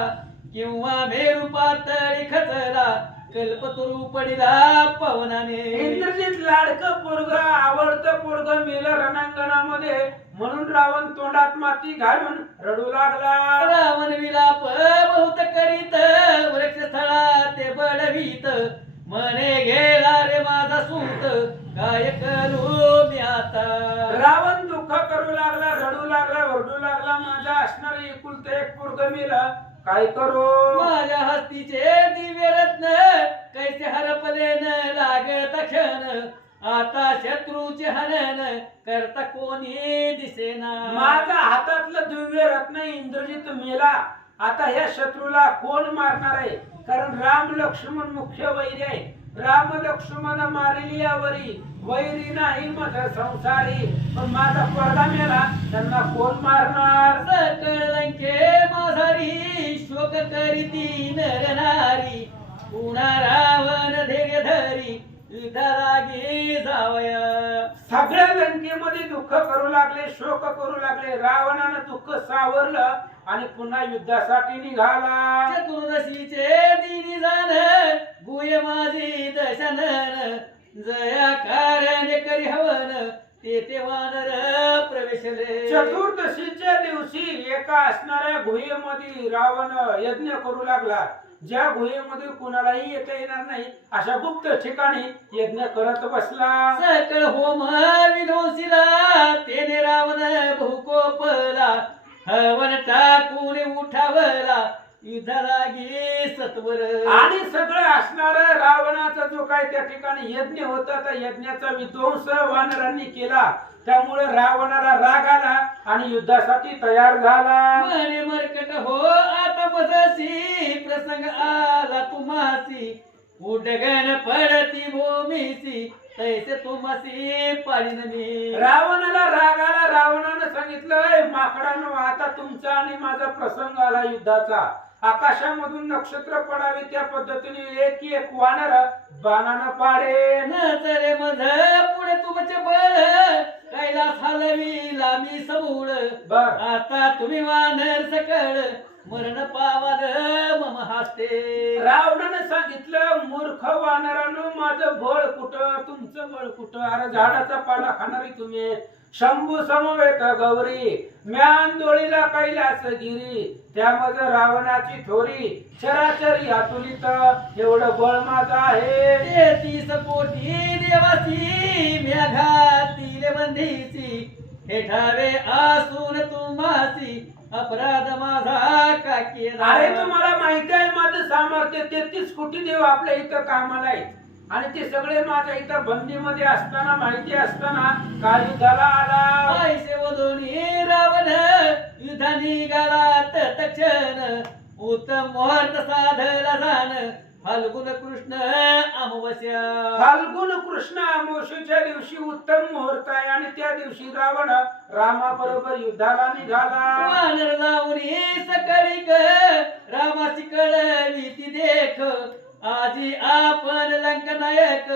किंवा मेरू पातळी खचला कल्पतरू पडिला पवनाने. इंद्रजित लाडकं पोरग, आवडतं पोरग मेलं रणांगणामध्ये, म्हणून रावण तोंडात माती घालून रडू लागला. रावण विलाप बहुत करीत वृक्ष स्थळा ते बडवीत. म्हणे गेला रे माझा सूत काय करू मी आता. रावण दुःख करू लागला, रडू लागला, ओरडू लागला. माझा असणारे एकुलते एक पोरग मेलं, काय करू. माझ्या हस्तीचे दिव्य रत्न कैसे हरपले न लागत क्षण. आता शत्रूचे हनन करता कोणी दिसेना. माझ्या हातातलं दिव्य रत्न इंद्रजित मेला. आता या शत्रूला कोण मारणार आहे, कारण राम लक्ष्मण मुख्य वैरी आहे. राम लक्ष्मण मारिली यावरी वैरी नाही मज संसारी. पण माझा पोरगा मेला, त्यांना कोण मारणार. सकळ लंके माझारी शोक करीती नर नारी. पुन्हा रावण धैर्य धरी युद्धालागी जावया. सगळ्या लंकेमध्ये दुःख करू लागले, शोक करू लागले. रावणानं दुःख सावरलं आणि पुन्हा युद्धासाठी निघाला. चतुर्दशीचे दिनी जाण गुय माझी दशनन. जया कारण करी हवन तेथे वानर प्रवेशले. चतुर्दशीच्या दिवशी एका असणाऱ्या गुहेमध्ये रावण यज्ञ करू लागला. ज्या गुहेमध्ये कुणालाही येता येणार नाही अशा गुप्त ठिकाणी यज्ञ करत बसला. सकळ होम विध्वंसीला तेने रावण बहुकोपला. हवन टाकून उठावला युद्धालागी सत्वर. आणि सगळं असणारा रावणाचा जो काय त्या ठिकाणी यज्ञ होता त्या यज्ञाचा विध्वंस वानरांनी केला. त्यामुळे रावणाला राग आला आणि युद्धासाठी तयार झाला. म्हणे मरकट हो आता बससी प्रसंग आला तुम्हासी. उडगण पडती भूमीसी तैसे तुम्हासी पाडीन मी. रावणाला राग आला. रावणानं सांगितलं, माकडांनो आता तुमचा आणि माझा प्रसंग आला युद्धाचा. आकाशामधून नक्षत्र पडावे त्या पद्धतीने एक एक वानर बाणानं पाडे. नजरे मध पुढे तुमचे बळ कैलास हलवी लांबी सबूळ. बर आता तुम्ही वानर सकळ मरण पावाल मम हास्ते. रावणानं सांगितलं, मूर्ख वानरांनो माझं बळ कुठं, तुमचं बळ कुठं. अरे झाडाचा पाला खाणारी तुम्ही. शंभू समवेत गौरी म्या आंदोळीला कैलास गिरी. त्यामध्ये रावणाची थोरी चराचरी अतुलित एवढं बळ माझं आहे. 33 कोटी देवासी म्या घातील बंधीसी. हे ठावे आसून तुम्हासी अपराध माझा काय केला. अरे तुम्हाला माहिती आहे माझं सामर्थ्य 33 कोटी देव आपल्या इथं कामाला आहेत आणि ते सगळे माझ्या इथं बंदीमध्ये असताना माहिती असताना काल युद्धाला आला. पैसे वधून रावण युद्धा निघाला तत्क्षण उत्तम मुहूर्त साधला जाण फाल्गुन कृष्ण अमावस्या. फाल्गुन कृष्ण अमावस्येच्या दिवशी उत्तम मुहूर्त आहे आणि त्या दिवशी रावण रामाबरोबर युद्धाला निघाला. वानर जाऊन सकाळी रामाची कळवी ती देख आजी आपण लंका नायक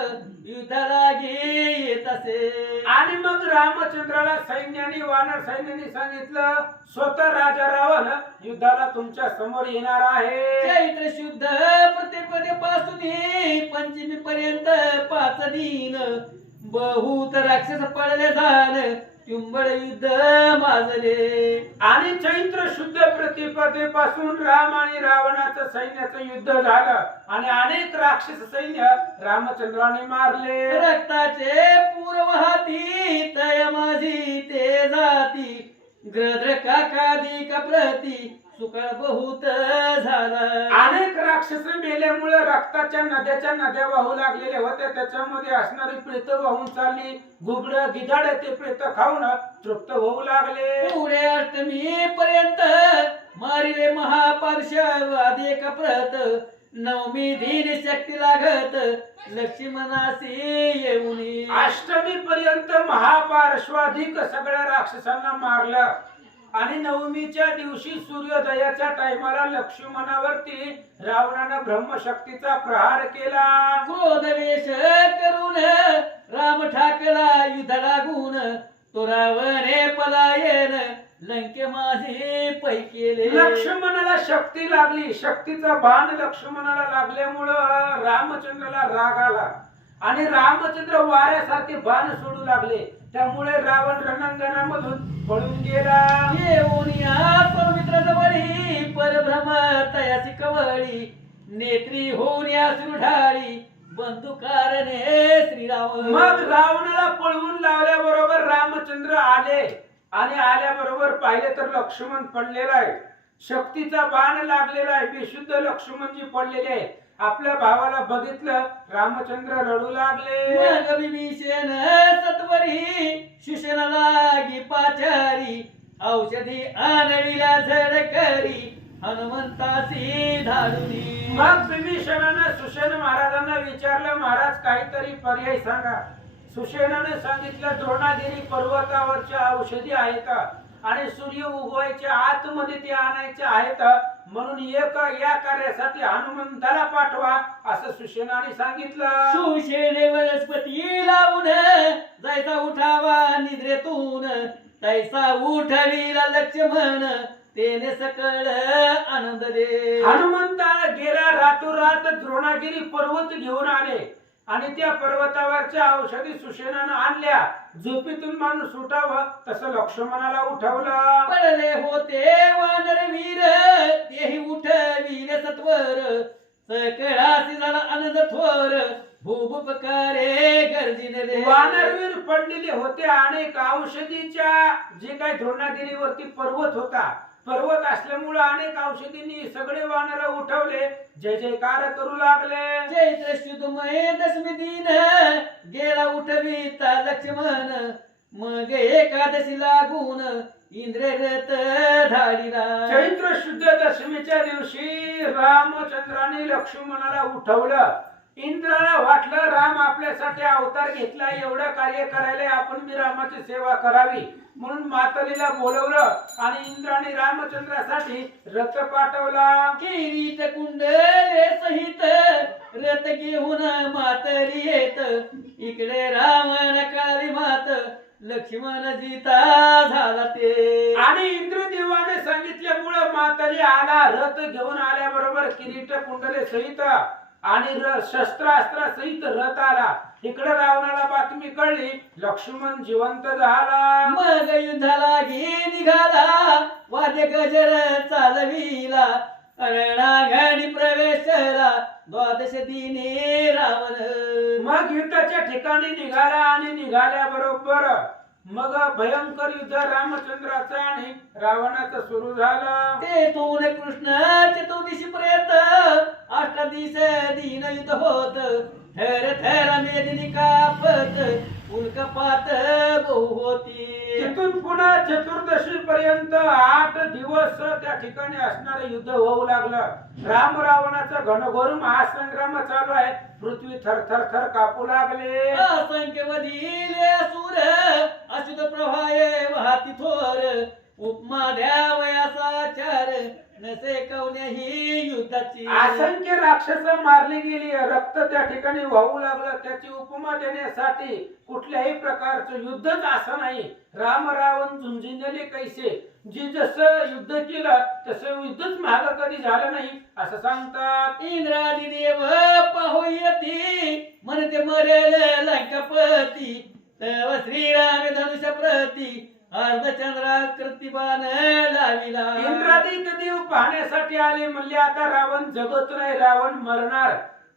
युद्धाला येत असे. आणि मग रामचंद्राला सैन्याने वानर सैन्याने सांगितलं स्वतः राजा रावण युद्धाला तुमच्या समोर येणार आहे. चैत्र शुद्ध प्रतिपदेपासून पंचमी पर्यंत 5 दिन बहुत राक्षस पडले जाण तुंबड युद्ध माजले. आणि चैत्र शुद्ध प्रतिपदेपासून राम आणि रावणाचं सैन्याचं युद्ध झालं आणि अनेक राक्षस सैन्य रामचंद्राने मारले. रक्ताचे पूर वाहती तय माझी ते जाती ग्रद्र काकाधिक प्रती सुकळ बहुत झाला. अनेक राक्षस मेल्यामुळे रक्ताच्या नद्या वाहू लागलेल्या होत्या. त्याच्यामध्ये असणारी प्रेत वाहून चालली. घुबड गिधाड ते प्रेत खाऊन तृप्त होऊ लागले. पुढे अष्टमी पर्यंत मारिले महापार्श्व अधिक प्रत नवमी दिन शक्ती लागत लक्ष्मणासी येऊनी. अष्टमी पर्यंत महापार्श्वाधिक सगळ्या राक्षसांना मारलं आणि नवमीच्या दिवशी सूर्योदयाच्या टायमाला लक्ष्मणावरती रावणानं ब्रह्मशक्तीचा प्रहार केला. क्रोध वेश करून राम ठाकला युद्ध लागून तो रावणे पलायन लंके माझे पै केले. लक्ष्मणाला शक्ती लागली. शक्तीचा बाण लक्ष्मणाला लागल्यामुळं रामचंद्राला राग आला आणि रामचंद्र वाऱ्यासारखे बाण सोडू लागले. त्यामुळे रावण रणांगणामधून पळून गेला. येऊन या पवित्र जवळी परभ्रम तयासी कवळी नेत्री होऊन या सुरढाळी बंधुकारणे श्रीराम. मग रावणाला पळवून लावल्याबरोबर रामचंद्र आले आणि आल्याबरोबर पाहिले तर लक्ष्मण पडलेला आहे. शक्तीचा बाण लागलेला आहे. बेशुद्ध लक्ष्मणजी पडलेले आहे. आपल्या भावाला बघितलं रामचंद्र रडू लागले. मग विभीषण सत्वरी शिषण लागी पाचारी औषधी आणविला झड करी हनुमंतासी धाडुनी. मग विभीषणानं सुषेण महाराजांना विचारलं महाराज काहीतरी पर्याय सांगा. सुषेणाने सांगितलं द्रोणागिरी पर्वतावरच्या औषधी आहेत आणि सूर्य उगवायच्या आतमध्ये ते आणायचे आहेत म्हणून या कार्यासाठी हनुमंताला पाठवा असं सुषेणाने सांगितलं. सुषेणे वनस्पती लावून जायचा उठावा निद्रेतून तैसा उठविला लक्ष्मण तेने सकळ आनंद दे. हनुमंताला गेला रातोरात द्रोणागिरी पर्वत घेऊन आले आणि त्या पर्वतावरच्या औषधी सुषेणानं आणल्या. झोपेतून माणूस उठावं तसं लक्ष्मणाला उठवलं. पडले होते वानर वीर तेही उठविले सत्वर सकळासी झाला आनंद थोर भूभुपकारे गर्जिनले. वानरवीर पडलेले होते. अनेक औषधीच्या जे काही द्रोणागिरीवरती पर्वत होता. पर्वत असल्यामुळे अनेक औषधींनी सगळे वानर उठवले. जय जयकार करू लागले. चैत्र शुद्धमय दशमी दिन गेला उठविता लक्ष्मण मग एकादशी लागून इंद्र रथ धाडिला. चैत्र शुद्ध दशमीच्या दिवशी रामचंद्राने लक्ष्मणाला उठवलं. इंद्राला वाटलं राम आपल्यासाठी अवतार घेतला एवढं कार्य करायला आपण मी रामाची सेवा करावी म्हणून मातलीला बोलवलं आणि इंद्राने रामचंद्रासाठी रथ पाठवला. किरीट कुंडले सहित रथ घेऊन मातरी येत इकडे रावण काळी मात लक्ष्मण जीता झाला ते. आणि इंद्रदेवाने सांगितल्यामुळे मातली आला. रथ घेऊन आल्याबरोबर किरीट कुंडले सहित आणि शस्त्रास्त्र सहित रथ आला. इकडे रावणाला बातमी कळली लक्ष्मण जिवंत झाला. मग युद्धाला निघाला वाद्य गजर चालविला रणांगणी प्रवेशला द्वादश दिने रावण. मग युद्धाच्या ठिकाणी निघाला आणि निघाल्याबरोबर मग भयंकर युद्ध रामचंद्राचं आणि रावणाचं सुरू झालं. तेथून कृष्ण चतुर्दिशी पर्यंत अष्टादीस दीन युद्ध होत. थर थर मेदिनी कापत उल्कपात बहु होती. तिथून पुन्हा चतुर्दशी पर्यंत 8 दिवस त्या ठिकाणी असणारं युद्ध होऊ लागलं. राम रावणाचा घनघोर महासंग्राम चालू आहे. पृथ्वी थर थर थर कापू लागले. असंख्य मधील असुर अशुद्ध प्रवाहे वाहती थोर. उपमा द्यावयाचा चार नसे कवण्याही युद्धाची. असंख्य राक्षस मारली गेली. रक्त त्या ठिकाणी वाहू लागलं. त्याची उपमा देण्यासाठी कुठल्याही प्रकारचं युद्धच असं नाही. राम रावण झुंझिनले कैसे. जी जसं युद्ध केलं तसं युद्धच महाग कधी झालं नाही असं सांगतात. इंद्रादी देव पाहू येती म्हणते मरेल लंकापती. तव श्रीराम धनुष्य प्रती अर्धचंद्राकृती बाण लाविला. इंद्रादिक देव पाहण्यासाठी आले. म्हणले आता रावण जगत नाही, रावण मरणार.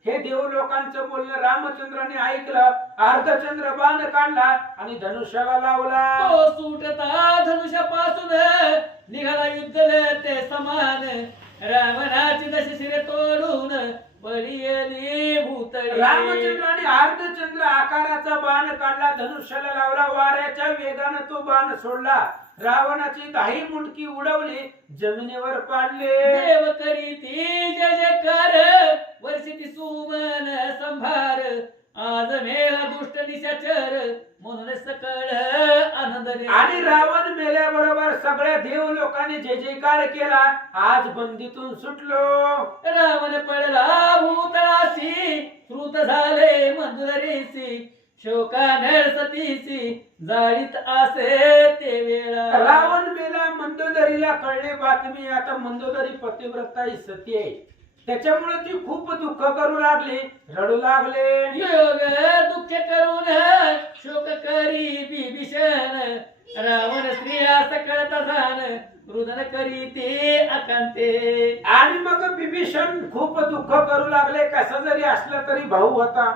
हे देव लोकांचं बोलणं रामचंद्राने ऐकलं. अर्धचंद्र बाण काढला आणि धनुष्याला लावला. तो सुटता धनुष्यापासून निघाला युद्ध ते समान. रावणाची दश शिरे तोडून पडिली भूतळी. रामचंद्राने अर्धचंद्र आकाराचा बाण काढला, धनुष्याला लावला. वाऱ्याच्या वेगानं तो बाण सोडला. रावणाची 10 मुंडकी उडवली, जमिनीवर पाडले. देव करीती जय जयकार वर्षिती सुमन संभार. आज मेला दुष्ट निशाचर म्हणून सकळ आनंद रे. आणि रावण मेल्याबरोबर सगळ्या देव लोकांनी जय जयकार केला. आज बंदीतून सुटलो. रावण पडला भूतळाशी श्रुत झाले मंजुरीसी. शोकानळ सतीसी जाळीत असे ते वेळा. रावण मेला. मंदोदरीला कळले बातमी. आता मंदोदरी पतिव्रता ही सती आहे. त्याच्यामुळे ती खूप दुःख करू लागली, रडू लागले. योग दुःख करून शोक करी बिभीषण. रावण स्त्रिया सकळत जाण रुदन करी ते अकांते. आणि मग बिभीषण खूप दुःख करू लागले. कसा जरी असला तरी भाऊ होता.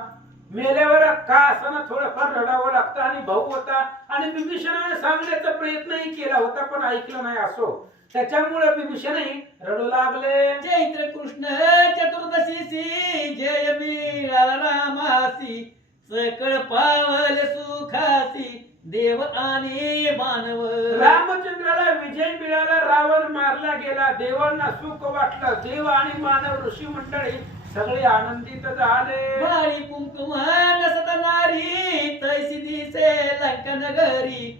मेल्यावर का असताना थोडंफार रडावं लागतं. आणि भाऊ होता. आणि बिभीषणाने सांगण्याचा प्रयत्नही केला होता पण ऐकलं नाही. असो त्याच्यामुळे बिभीषणही रडू लागले. चैत्र कृष्ण चतुर्दशीसी जय मिळाला रामासी. सकळ पावल सुखासी देव आणि मानव. रामचंद्राला विजय मिळाला. रावण मारला गेला. देवांना सुख वाटलं. देव आणि मानव ऋषी मंडळी सगळे आनंदित झाले. बाळी कुंकुम नसत नारी तैसी दिसे लंका नगरी.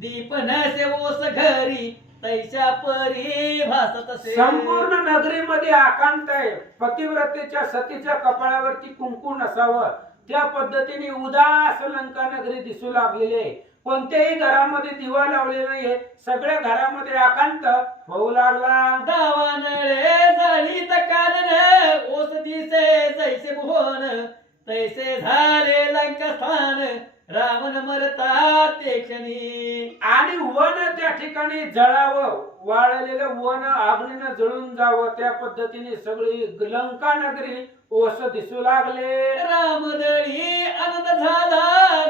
दीप नसे ओस घरी तैशा परी भासत असे. संपूर्ण नगरीमध्ये आकांत आहे. पतिव्रतेच्या सतीच्या कपाळावरती कुंकू नसावं त्या पद्धतीने उदास लंका नगरी दिसू लागलेली आहे. कोणत्याही घरामध्ये दिवा लावलेला नाहीये. सगळ्या घरामध्ये आकांत होऊ लागला. दावा नळे जाळीत कानन ओस दिसे जैसे भुवन. तैसे झाले लंका स्थान रावण मरता ते क्षणी. आणि वन त्या ठिकाणी जळावं. वाळलेलं वन अग्नीनं जळून जावं त्या पद्धतीने सगळी लंका नगरी ओस दिसू लागले. रामदळी आनंद झाला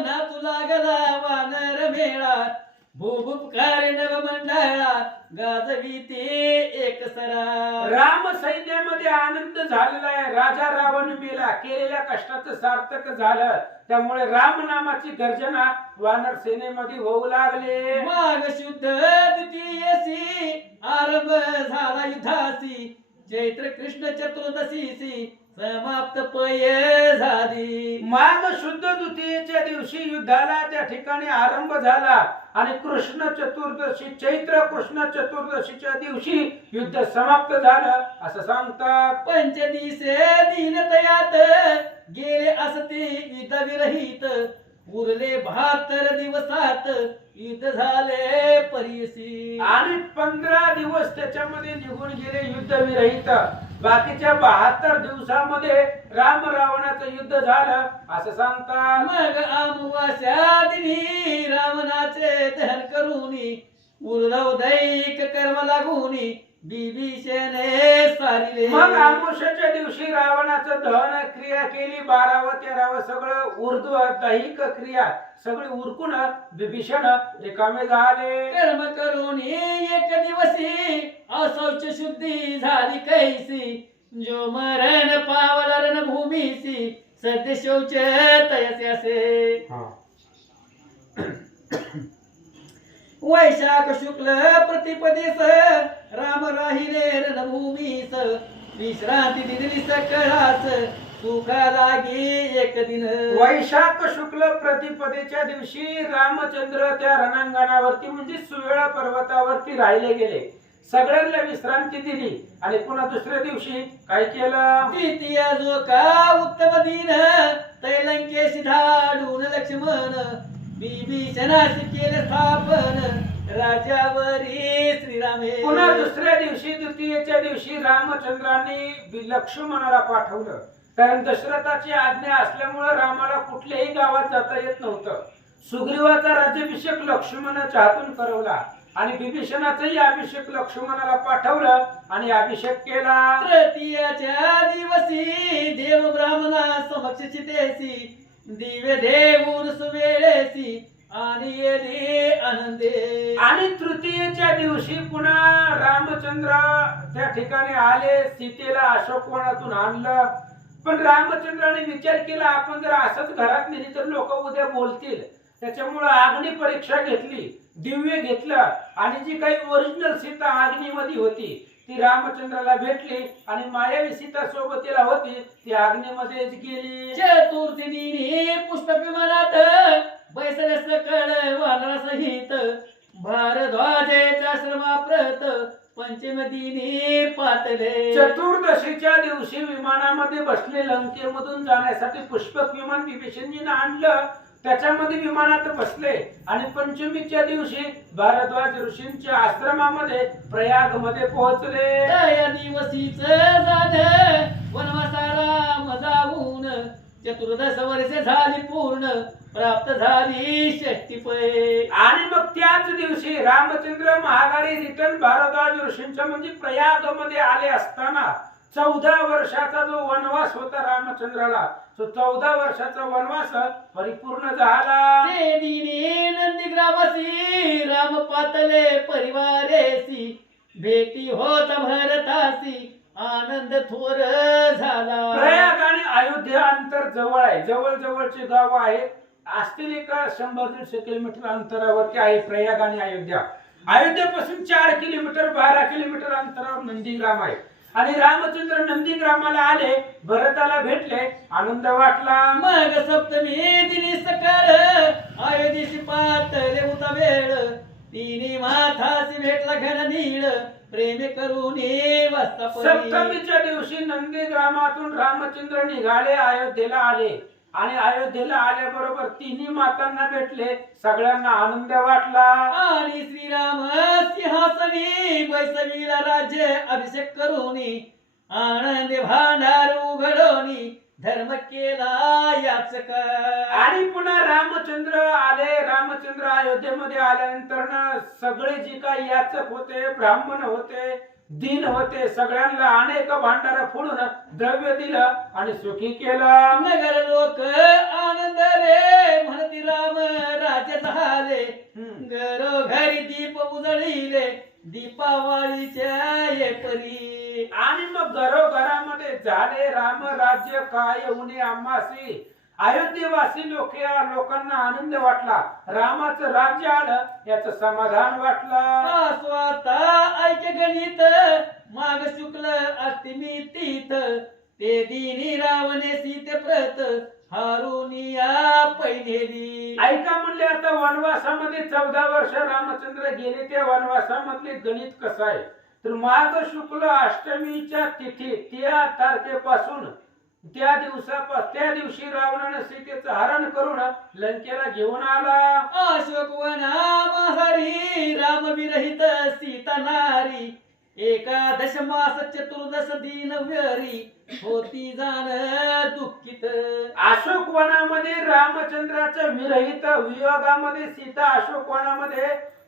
नाचू लागला वानर मेळा. भूभुपकारे नवमंडळा गाजवी ते एक सरा. राम सैन्यामध्ये आनंद झालेला आहे. राजा रावण मेला. केलेल्या कष्टाचं सार्थक झालं. त्यामुळे राम नामाची गर्जना वानर सेनेमध्ये होऊ लागले. माघ शुद्ध द्वितीयसी आरंभ झाला युद्धासी. चैत्र कृष्ण चतुर्दशीसी समाप्त पय झाली. माघ शुद्ध द्वितीयेच्या दिवशी युद्धाला त्या ठिकाणी आरंभ झाला. आणि कृष्ण चतुर्दशी चैत्र कृष्ण चतुर्दशीच्या दिवशी युद्ध समाप्त झालं असं सांगतात. पंचदिसे दीनतयात गेले असते युद्ध विरहित. उरले 72 दिवसात युद्ध झाले परियसी. आणि 15 दिवस त्याच्यामध्ये निघून गेले युद्ध विरहित. बाकीच्या 72 दिवसामध्ये राम रावणाचं युद्ध झालं असं सांगतात. मग अमावास्या दिनी रावणाचे दहन करूनी. उर्धव दैक कर्म लागूनी बिभीषणे सारिले. मग अमावस्येच्या दिवशी रावणाचं दहन क्रिया केली, 12व 13व सगळं ऊर्ध्व दैहिक क्रिया सगळी उरकून विभीषण रिकामे झाले. कर्म करून एक दिवसी अशौच शुद्धी झाली कैसी. जो मरण पावला रणभूमीसी सद्य शौच तयसे असे. वैशाख शुक्ल प्रतिपदेस राम राहिले रणभूमीस. विश्रांती दिली सकळास सुखा लागी एक दिन. वैशाख शुक्ल प्रतिपदेच्या दिवशी रामचंद्र त्या रणांगणावरती म्हणजे सुवेळा पर्वतावरती राहिले गेले. सगळ्यांना विश्रांती दिली आणि पुन्हा दुसऱ्या दिवशी काय केलं. द्वितीय जो का उत्तम दिन तैलंकेशी धाडून लक्ष्मण. बिभीषणाशी केले स्थापन राजावरी श्रीरामे. पुन्हा दुसऱ्या दिवशी द्वितीयेच्या दिवशी रामचंद्रांनी लक्ष्मणाला पाठवलं. कारण दशरथाची आज्ञा असल्यामुळे रामाला कुठल्याही गावात जाता येत नव्हतं. सुग्रीवाचा राज्याभिषेक लक्ष्मणाच्या हातून करवला आणि विभीषणाचाही अभिषेक लक्ष्मणाला पाठवलं आणि अभिषेक केला. तृतीयाच्या दिवसी देव ब्राह्मणा समक्ष चितेसी. दिव्य देऊन सुवेळेसी आणि येणे आनंदे. आणि तृतीयेच्या दिवशी पुन्हा रामचंद्र त्या ठिकाणी आले. सीतेला अशोकवनातून आणलं. पण रामचंद्राने विचार केला आपण जर असंच घरात नेली तर लोक उद्या बोलतील. त्याच्यामुळे अग्नी परीक्षा घेतली, दिव्य घेतलं आणि जी काही ओरिजिनल सीता अग्नीमध्ये होती ती रामचंद्राला भेटली आणि मायावी सीता सोबतीला होती ती अग्नीमध्येच गेली. चतुर्थी दिनी पुष्पक विमानात बैसले सकळ वानरा सहित. भारद्वाजेच्या श्रमाप्रत पंचम दिनी पातले. चतुर्दशीच्या दिवशी विमानामध्ये बसले लंकेमधून जाण्यासाठी पुष्पक विमान विभीषणजीने आणलं. त्याच्यामध्ये विमानात बसले आणि पंचमीच्या दिवशी भारद्वाज ऋषींच्या आश्रमामध्ये प्रयाग मध्ये पोहोचले. त्या दिवशीच झालं वनवासाला मजावून. चतुर्दश वर्षे झाली पूर्ण प्राप्त झाली षष्टीपै. आणि मग त्याच दिवशी रामचंद्र महागारी रिटर्न भारद्वाज ऋषींच्या म्हणजे प्रयाग मध्ये आले असताना 14 वर्षाचा जो वनवास होता रामचंद्राला तो 14 वर्षाचा वनवास परिपूर्ण झाला. ते दिनी नंदीग्रामसी राम पातले परिवारेसी. भेटी होत भरतासी आनंद थोर झाला. प्रयाग आणि अयोध्या अंतर जवळ आहे. जवळ जवळचे गाव आहेत. असतील एक 100-150 किलोमीटर अंतरावरती आहे प्रयाग आणि अयोध्या. अयोध्येपासून 4 किलोमीटर 12 किलोमीटर अंतरावर नंदीग्राम आहे. आणि रामचंद्र नंदीग्रामाला आले, भरताला भेटले, आनंद वाटला. मग सप्तमी दिनी सकाळ अयोध्येशी पातले उता वेळ. तिने माथासी भेटला घन नीळ प्रेम करून वाचता. सप्तमीच्या दिवशी नंदीग्रामातून रामचंद्र निघाले, अयोध्येला आले आणि अयोध्येला आल्याबरोबर तिन्ही मातांना भेटले. सगळ्यांना आनंद वाटला. आणि श्रीराम सिंहासनी बैसवीला राज्य अभिषेक करूनी. आनंद भांडार उघडोनी धर्म केला याचक. आणि पुन्हा रामचंद्र आले. रामचंद्र अयोध्येमध्ये आल्यानंतर सगळे जे काही याचक होते, ब्राह्मण होते, दिन होते, सगळ्यांना अनेक भांडार फोडून द्रव्य दिलं आणि सुखी केलं. नगर लोक आनंदले म्हणती राम राज्य झाले. घरोघरी दीप उजळीले दीपावळीच्या ये परी. आणि मग घरोघरामध्ये झाले राम राज्य काय उणे आम्हासी. अयोध्येवासी लोकांना आनंद वाटला. रामाचं राज्य आलं याचं समाधान वाटलं. स्वतः ऐक गणित माग शुक्ल अष्टमी तीत. ते दिनी रावणे सीते प्रत हारुनिया पहिलेली. ऐका म्हणले आता वनवासामध्ये 14 वर्ष रामचंद्र गेले. त्या वनवासामधले गणित कसं आहे तर माघ शुक्ल अष्टमीच्या तिथी त्या तारखेपासून त्या दिवशी रावणाने सीतेचं हरण करून लंकेला घेऊन आला. अशोकवना महारी राम विरहित सीता नारी. एकादश मास चतुर्दश दिन व्यरी होती जाण दुःखित. अशोक वनामध्ये रामचंद्राच्या विरहित वियोगामध्ये सीता अशोक वनामध्ये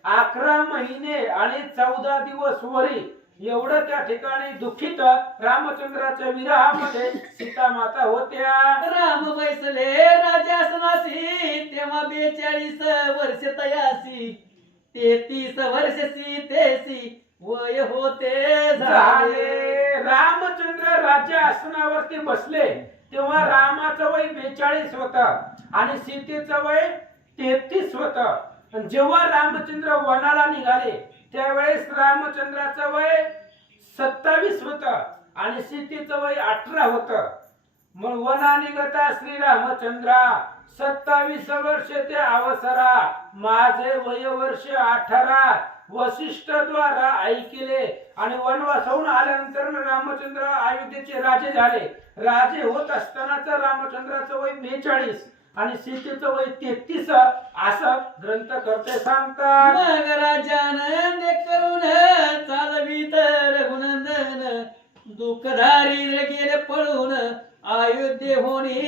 11 महिने आणि 14 दिवस वरी एवढं त्या ठिकाणी दुःखित रामचंद्राच्या विरहामध्ये सीता माता होत्या. राम बैसले राजासनासी तेव्हा 42 वर्ष तयासी 33 वर्ष सीतेसी वय होते झाले. रामचंद्र राज्य आसनावरती बसले तेव्हा रामाचं वय 42 होतं आणि सीतेचं वय 33 होतं. जेव्हा रामचंद्र वनाला निघाले त्यावेळेस रामचंद्राचं वय 27 होतं आणि सीतेचं वय 18 होतं. मग वना निघता श्री रामचंद्रा 27 वर्ष ते अवसरा माझे वय वर्ष 18 वसिष्ठ द्वारा ऐकिले. आणि वनवासाहून आल्यानंतर रामचंद्र अयोध्येचे राजे झाले. राजे होत असतानाच रामचंद्राचं वय 42 आणि सीतेचं वय 33 असं ग्रंथकर्ते सांगतात. मग राजानंद करून चालवीत रघुनंदन दुःखधारी गेले पळून अयोध्ये होणी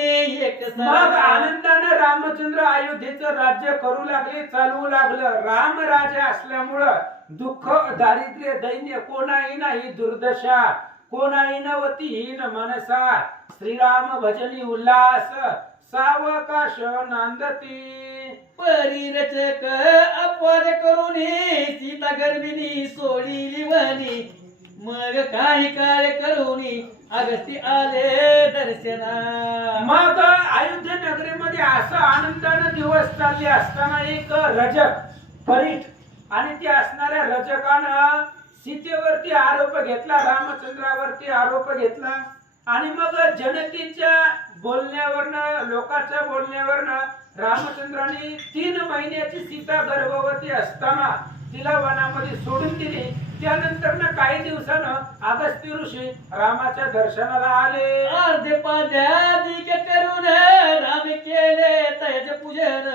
एक मग आनंदाने रामचंद्र अयोध्येचं राज्य करू लागले, चालवू लागलं. राम राजा असल्यामुळं दुःख दारिद्र्य दैन्य कोणाही नाही दुर्दशा कोणाही नवती हीन मनसा श्रीराम भजनी उल्हास सावकाश नांदती. परिरचक अपवाद करून सीता गर्भिणी सोडिली वनी मग काही काळ करून अगस्ती आले दर्शना. मग अयोध्या नगरीमध्ये असं आनंदाने दिवस चालले असताना एक रजक परीट आणि ते असणाऱ्या रजकानं सीतेवरती आरोप घेतला, रामचंद्रावरती आरोप घेतला. आणि मग जनतेच्या बोलण्यावरनं लोकांच्या बोलण्यावरनं रामचंद्राने 3 महिन्याची सीता गर्भवती असताना तिला वनामध्ये सोडून दिली. त्यानंतर काही दिवसानं अगस्त्य ऋषी रामाच्या दर्शनाला आले. अर्धे पाद्यादिक करून राम केले त्याचे पूजन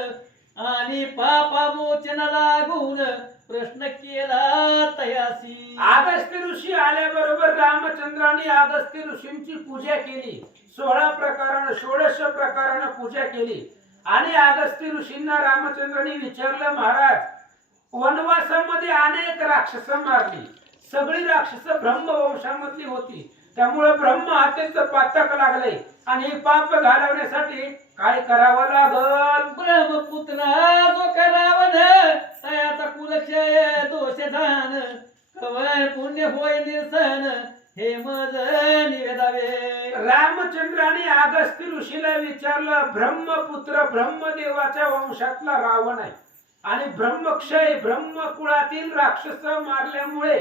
आणि पापा मोचन लागून प्रश्न केला तयासी. अगस्त्य ऋषी आल्याबरोबर रामचंद्राने अगस्त्य ऋषींची पूजा केली. 16 प्रकारानं 16 प्रकारानं पूजा केली. आणि अगस्त्य ऋषींना रामचंद्राने विचारलं, महाराज वनवासामध्ये अनेक राक्षस मारली, सगळी राक्षस ब्रह्मवंशामधली होती, त्यामुळे ब्रह्म हत्येचं पातक लागले आणि पाप घालवण्यासाठी काय करावं लागल? ब्रह्मपुत्रा जो करावन तयाचा कुलक्षय दोष जाण कवर पुण्य होय निरसन हे मज निवेदावे. रामचंद्राने अगस्त्य ऋषीला विचारलं, ब्रह्मपुत्र ब्रह्मदेवाच्या वंशातला रावण आहे आणि ब्रह्मक्षय ब्रह्मकुळातील राक्षस मारल्यामुळे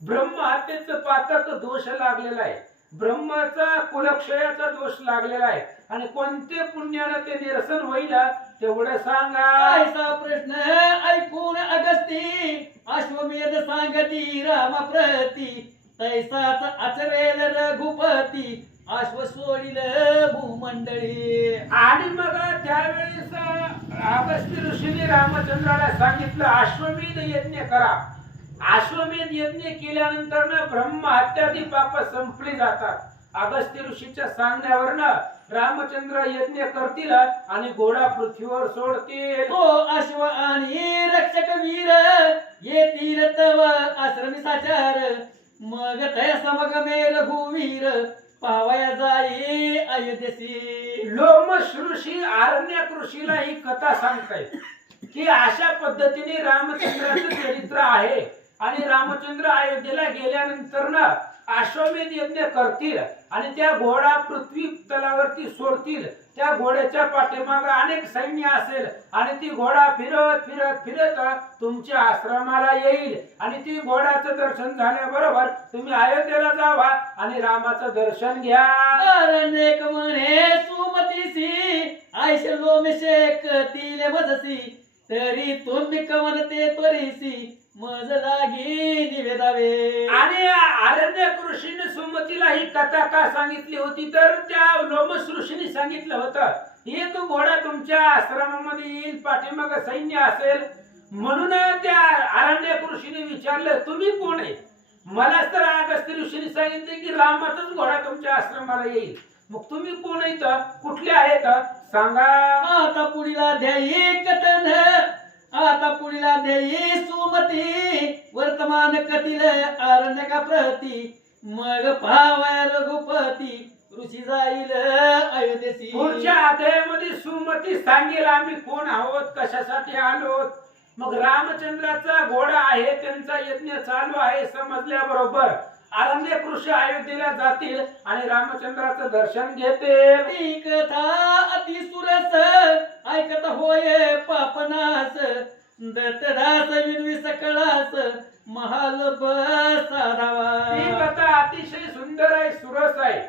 ब्रह्म हत्येचं पातक दोष लागलेला आहे, ब्रह्माचा कुलक्षयाचा दोष लागलेला आहे आणि कोणते पुण्यानं ते निरसन होईल तेवढं सांगा. ऐसा प्रश्न ऐकून अगस्ती अश्वमेध सांगती रामा प्रती तैसाच आचरेल रघुपती अश्व सोडिल भूमंडळी. आणि मग त्यावेळेस अगस्त्य ऋषीने रामचंद्राला सांगितलं, अश्वमेध यज्ञ करा. अश्वमेध यज्ञ केल्यानंतर ना ब्रह्म हत्यादी पाप संपली जातात. अगस्त्य ऋषीच्या सांगण्यावरनं रामचंद्र यज्ञ करतील आणि घोडा पृथ्वीवर सोडतील. तो अश्व आणि रक्षक वीर येतील तव आश्रमी साचार मग तय समगमे रघुवीर पावया जाई अयोध्येसी. लोमश ऋषी आरण्यक ऋषीला ही कथा सांगतायत की अशा पद्धतीने रामचंद्राचं चरित्र आहे. आणि रामचंद्र अयोध्येला गेल्यानंतर ना अश्वमेध यज्ञ करतील आणि त्या घोडा पृथ्वी तलावरती सोडतील. त्या घोड्याच्या पाठीमागे अनेक सैन्य असेल आणि ती घोडा फिरत फिरत फिरत तुमच्या आश्रमाला येईल आणि ती घोड्याचं दर्शन झाल्याबरोबर तुम्ही अयोध्येला जावा आणि रामाचं दर्शन घ्या. अनेक म्हणे सुमतीसी आयश लोमेशेक तिले मजसी तरी तुम्ही कवनते त्वरिसी मज लागी निवेदावे. आणि आरण्यक ऋषीने सुमतीला ही कथा का सांगितली होती तर त्या लोमस ऋषीने सांगितलं होतं, एक घोडा तुमच्या आश्रमामध्ये येईल, पाठीमागे सैन्य असेल. म्हणून त्या आरण्यक ऋषीने विचारलं, तुम्ही कोण आहे? मला तर अगस्त्य ऋषीने सांगितले की रामाचाच घोडा तुमच्या आश्रमाला येईल. मग तुम्ही कोण आहेत, कुठले आहेत सांगा. आता पुढील अध्यायी कथन आता पुढीला देई सुमती वर्तमान कतील आरण्यका प्रती मग पाहावया रघुपती ऋषी जाईल अयोध्येसी. पुढच्या अध्यायामध्ये सुमती सांगेल आम्ही कोण आहोत, कशासाठी आलोत. मग रामचंद्राचा घोडा आहे, त्यांचा यज्ञ चालू आहे समजल्याबरोबर अरण्य कृषी अयोध्येला जातील आणि रामचंद्राचं दर्शन घेतील. ती कथा अति सुरस ऐकत होय पापनास दत्तदास विनवी सकळास महाल बसारावा. ती कथा अतिशय सुंदर आहे, सुरस आहे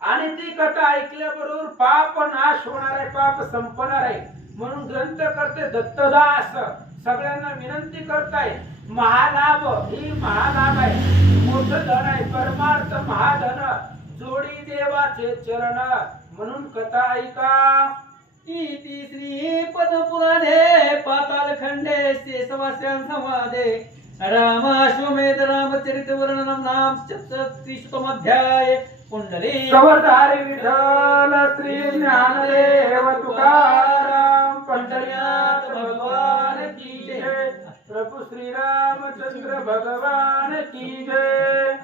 आणि ती कथा ऐकल्याबरोबर पाप नाश होणार आहे, पाप संपणार आहे. म्हणून ग्रंथ करते दत्तदास सगळ्यांना विनंती करताय, महालाभ ही महालाभ आहे, मोठं धन आहे, परमार्थ महाधन, जोडी देवाचे चरण. म्हणून कथा ऐका. इति श्री पद्मपुराणे पाताल खंडे शेषवास्यां संवादे रामाश्वमेध रामचरित वर्णनम नाम 33 पुंडली कवरधारी विठ्ठल श्री ज्ञानदेव तुकाराम पंढरीनाथ भगवान की जय. प्रभु श्री रामचंद्र भगवान की जय.